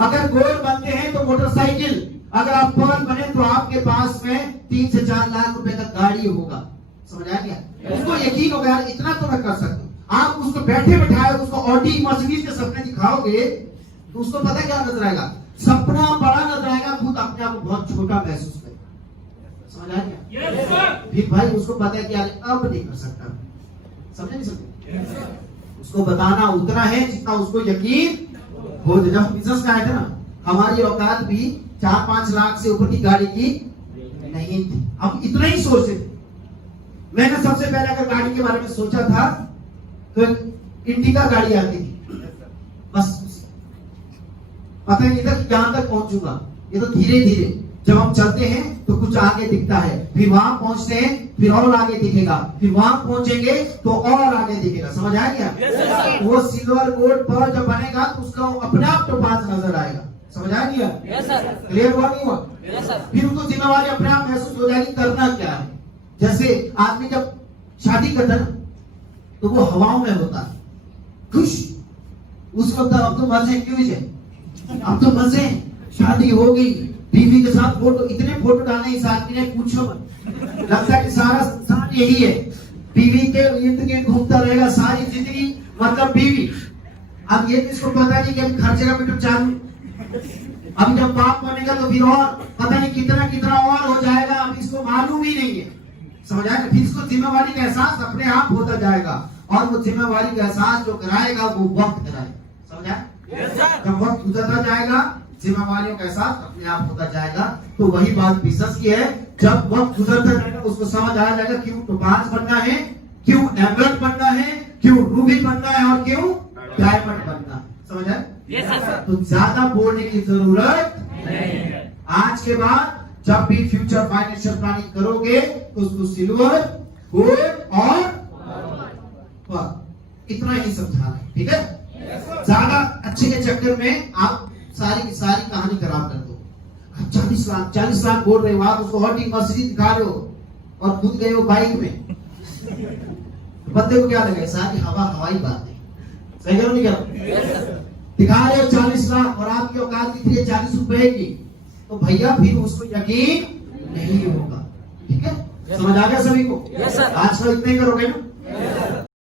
अगर गोल्ड बनते हैं तो मोटरसाइकिल, अगर आप पर्ल बने तो आपके पास में 3 से 4 लाख रुपए का गाड़ी होगा। समझ आया क्या? उसको यकीन होगा यार इतना तो मैं कर सकता हूँ। आप उसको बैठे बैठाए उसको ऑडी मर्सिडीज के सपने दिखाओगे तो उसको पता क्या नजर आएगा, सपना बड़ा नजर आएगा, खुद अपने आप को बहुत छोटा महसूस करेगा। समझ आया क्या? फिर भाई उसको पता है कि यार अब नहीं कर सकता। समझ नहीं सकते? उसको बताना उतना है जितना उसको यकीन हो। जब बिजनेस का आया था ना, हमारी औकात भी 4-5 लाख से ऊपर की गाड़ी की नहीं थी, हम इतना ही सोचते थे। मैंने सबसे पहले अगर गाड़ी के बारे में सोचा था तो इंडिका गाड़ी आती थी, बस पता ही नहीं था कि कहां तक पहुंचूंगा। ये तो धीरे धीरे जब हम चलते हैं तो कुछ आगे दिखता है, फिर वहां पहुंचते हैं फिर और आगे दिखेगा, फिर वहां पहुंचेंगे तो और आगे दिखेगा। समझ आ गया? वो सिल्वर गोल्ड पर जब बनेगा तो उसका अपने आप तो पास नजर आएगा। समझ आ गया? क्लियर हुआ नहीं हुआ? फिर उसको जिम्मेवारी अपने आप महसूस हो जाएगी करना क्या है। जैसे आदमी जब शादी करता है तो वो हवाओं में होता है, खुश, उस वक्त अब तो मजे क्यों है, अब तो मजे, शादी हो गई, बीवी के साथ फोटो, इतने फोटो डाले इस आदमी ने पूछो मत। लगता है कि सारा संसार यही है, बीवी के इर्द गिर्द घूमता रहेगा सारी जिंदगी, मतलब बीवी। अब ये किसको पता नहीं कि हम खर्चे का मीटर चालू, अब जब बाप बनेगा तो फिर और पता नहीं कितना कितना और हो जाएगा, अब इसको मालूम ही नहीं है, समझ आया? फिर इसको जिम्मेवारी का एहसास अपने आप होता जाएगा, और वो जिम्मेवारी का एहसास जो कराएगा वो वक्त कराएगा, समझा? जब वक्त गुजरता जाएगा जिम्मेवारियों का एहसास अपने आप होता जाएगा। तो वही बात बिजनेस की है, जब वक्त गुजरता जाएगा उसको समझ आ जाएगा क्यों टोपाज बनना है, क्यों एमरल्ड बनना है, क्यों रूबी बनना है और क्यों डायमंड बनना है, समझ आए? तो ज्यादा बोलने की जरूरत नहीं है। आज के बाद जब भी फ्यूचर फाइनेंशियल प्लानिंग करोगे तो उसको सिल्वर, गोल्ड और इतना ही समझाना है, ठीक है? ज्यादा अच्छे के चक्कर में आप सारी की सारी कहानी खराब कर दो। 40 लाख बोल रहे हो आप, उसको हॉटिंग मर्सिडीज दिखा रहे हो और कूद गए हो बाइक में, बंदे को क्या लगे? सारी हवाई बात है, सही करो नहीं करो? दिखा रहे हो 40 लाख और आपकी औकात दिख रही है 40 रुपए की, तो भैया फिर उसको यकीन नहीं होगा, ठीक है? समझ आ गया सभी को? आज कल इतने करोगे ना?